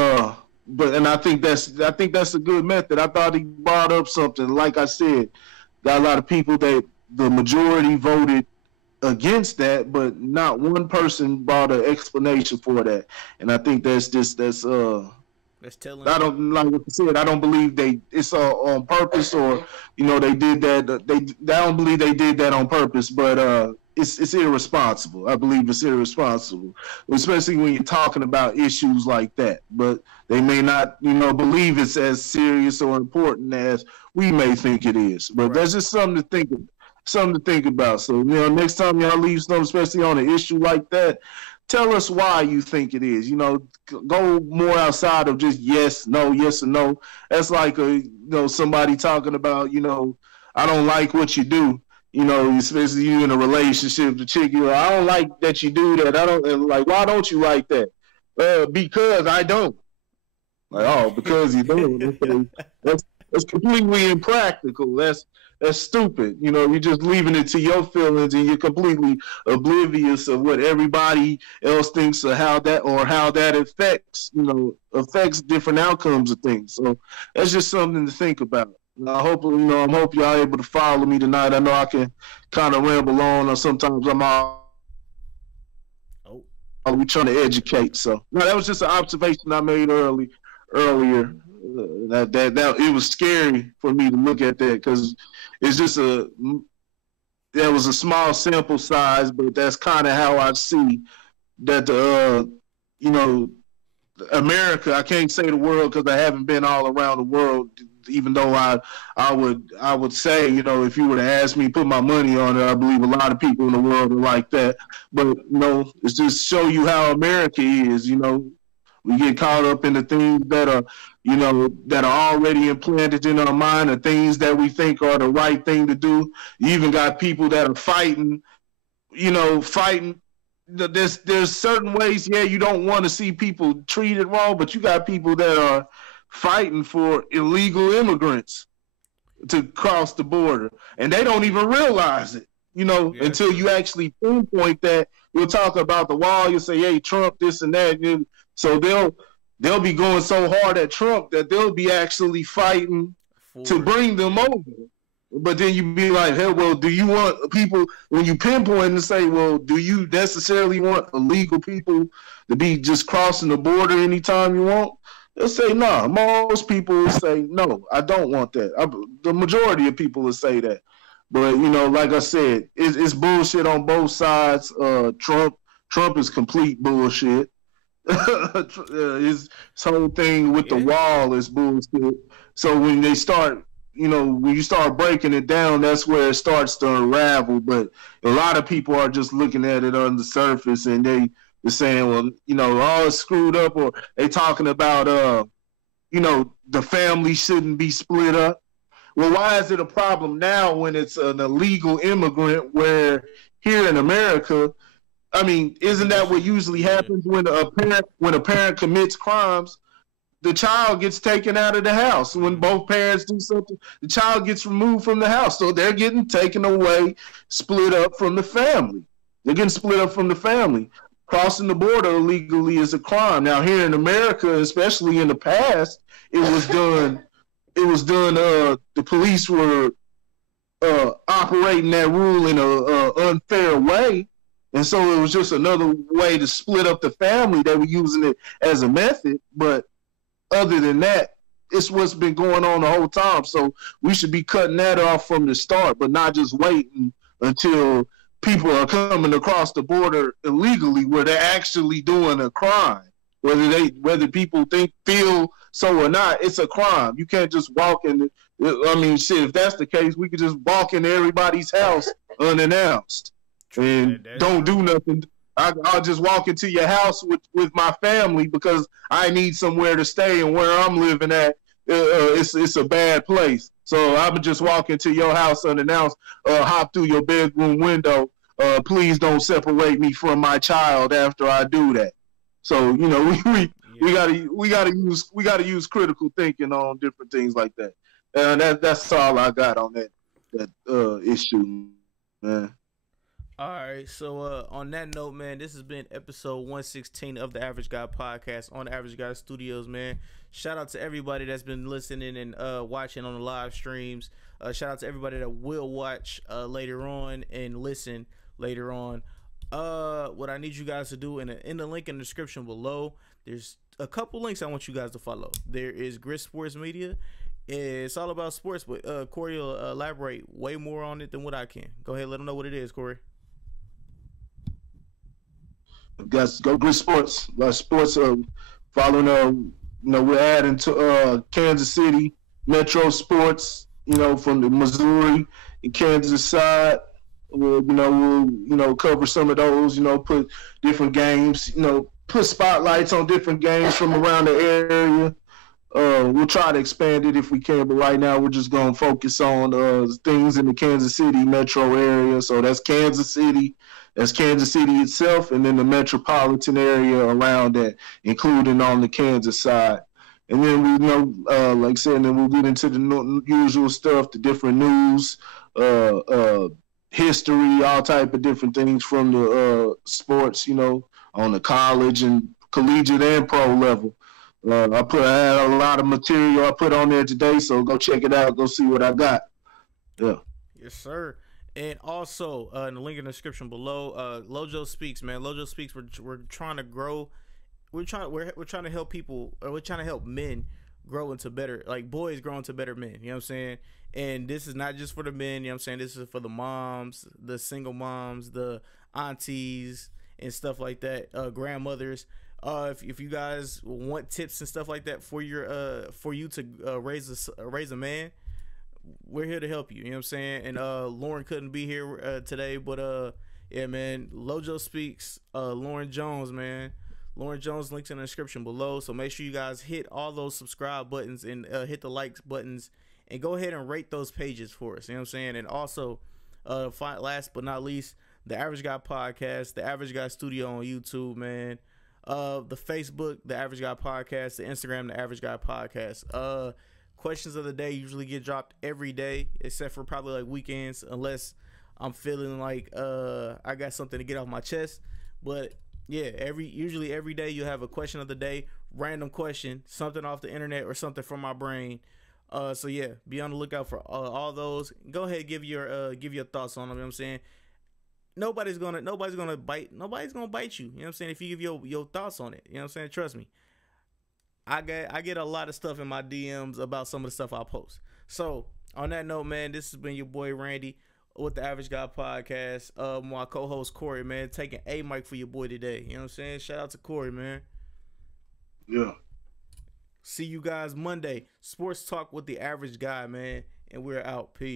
I think that's a good method. I thought he brought up something. Like I said, got a lot of people that the majority voted against that, but not one person brought an explanation for that. And I think that's telling. I don't, like what you said, I don't believe it's on purpose, or they did that. I don't believe they did that on purpose, but it's irresponsible. I believe it's irresponsible, especially when you're talking about issues like that. But they may not, believe it's as serious or important as we may think it is. But that's just something to think about. So, next time y'all leave something, especially on an issue like that, tell us why you think it is. Go more outside of just yes, no, yes, or no. That's like somebody talking about, I don't like what you do. Especially you in a relationship, the chick, I don't like that you do that. I don't like. Why don't you like that? Because I don't. Like, because you don't. That's completely impractical. That's stupid. You're just leaving it to your feelings, and you're completely oblivious of what everybody else thinks or how that affects different outcomes of things. So that's just something to think about. I hope y'all able to follow me tonight. I know I can kind of ramble on, or sometimes I'm all. We trying to educate. So no, that was just an observation I made earlier. that it was scary for me to look at that because it's just that was a small sample size, but that's kind of how I see that you know, America. I can't say the world because I haven't been all around the world. Even though I would say, you know, if you were to ask me, put my money on it, I believe a lot of people in the world are like that. But you know, it's just show you how America is. You know, we get caught up in the things that are, you know, that are already implanted in our mind, the things that we think are the right thing to do. You even got people that are fighting, you know, fighting. There's certain ways, yeah, you don't want to see people treated wrong, but you got people that are fighting for illegal immigrants to cross the border, and they don't even realize it, you know, until you actually pinpoint that. You'll talk about the wall, you'll say, hey, Trump, this and that. So they'll be going so hard at Trump that they'll be actually fighting to bring them over. But then you be like, hey, well, do you want people, when you pinpoint and say, well, do you necessarily want illegal people to be just crossing the border anytime you want? They'll say no. Most people will say no. I don't want that. The majority of people will say that. But you know, like I said, it's bullshit on both sides. Trump is complete bullshit. His whole thing with the wall is bullshit. So when they start, you know, when you start breaking it down, that's where it starts to unravel. But a lot of people are just looking at it on the surface, and they're saying, well, you know, all it's screwed up, or they talking about, you know, the family shouldn't be split up. Well, why is it a problem now when it's an illegal immigrant, where here in America, I mean, isn't that what usually happens when a parent commits crimes? The child gets taken out of the house. When both parents do something, the child gets removed from the house. So they're getting taken away, split up from the family. They're getting split up from the family. Crossing the border illegally is a crime. Now here in America, especially in the past, it was done. The police were operating that rule in a unfair way, and so it was just another way to split up the family. They were using it as a method, but other than that, it's what's been going on the whole time. So we should be cutting that off from the start, but not just waiting until people are coming across the border illegally where they're actually doing a crime. Whether people feel so or not, it's a crime. You can't just walk in. I mean, shit, if that's the case, we could just walk into everybody's house unannounced and don't do nothing. I'll just walk into your house with my family because I need somewhere to stay, and where I'm living at, it's a bad place. So I would just walk into your house unannounced, hop through your bedroom window. Please don't separate me from my child after I do that. So you know, we gotta use critical thinking on different things like that. And that's all I got on that issue, man. All right, so on that note, man, this has been episode 116 of the Average Guy Podcast on the Average Guy Studios, man. Shout out to everybody that's been listening and watching on the live streams. Shout out to everybody that will watch later on and listen later on. What I need you guys to do in the link in the description below, there's a couple links I want you guys to follow. There is Grit Sports Media. It's all about sports, but Corey will elaborate way more on it than what I can. Go ahead, let them know what it is, Corey. Guys, go Grit Sports. Sports. Following. You know, we're adding to Kansas City Metro Sports. You know, from the Missouri and Kansas side. We'll cover some of those. You know, put different games. You know, put spotlights on different games from around the area. We'll try to expand it if we can, but right now we're just going to focus on things in the Kansas City metro area. So that's Kansas City itself, and then the metropolitan area around that, including on the Kansas side. And then like I said, then we'll get into the usual stuff, the different news, history, all type of different things from the sports, you know, on the college and collegiate and pro level. I had a lot of material I put on there today, so go check it out. Go see what I got. Yeah. Yes, sir. And also, in the link in the description below, Lojo Speaks, man. Lojo Speaks. We're trying to grow. We're trying to help people. We're trying to help men grow into better, like boys grow into better men. You know what I'm saying? And this is not just for the men. You know what I'm saying? This is for the moms, the single moms, the aunties, and stuff like that. Grandmothers. If you guys want tips and stuff like that for you to raise a man, we're here to help you. You know what I'm saying? And Lauren couldn't be here today, but yeah, man, Lojo Speaks, Lauren Jones, man. Lauren Jones, links in the description below. So make sure you guys hit all those subscribe buttons and hit the likes buttons and go ahead and rate those pages for us. You know what I'm saying? And also, last but not least, the Average Guy Podcast, the Average Guy Studio on YouTube, man. The Facebook, the Average Guy Podcast, the Instagram, the Average Guy Podcast. Questions of the day usually get dropped every day, except for probably like weekends, unless I'm feeling like I got something to get off my chest. But yeah, usually every day you have a question of the day, random question, something off the internet or something from my brain. So yeah, be on the lookout for all those. Go ahead, give your thoughts on them. You know what I'm saying? Nobody's gonna bite you. You know what I'm saying? If you give your thoughts on it, you know what I'm saying? Trust me. I get a lot of stuff in my DMs about some of the stuff I post. So on that note, man, this has been your boy Randy with the Average Guy Podcast. My co-host Corey, man, taking a mic for your boy today. You know what I'm saying? Shout out to Corey, man. Yeah. See you guys Monday. Sports Talk with the Average Guy, man. And we're out. Peace.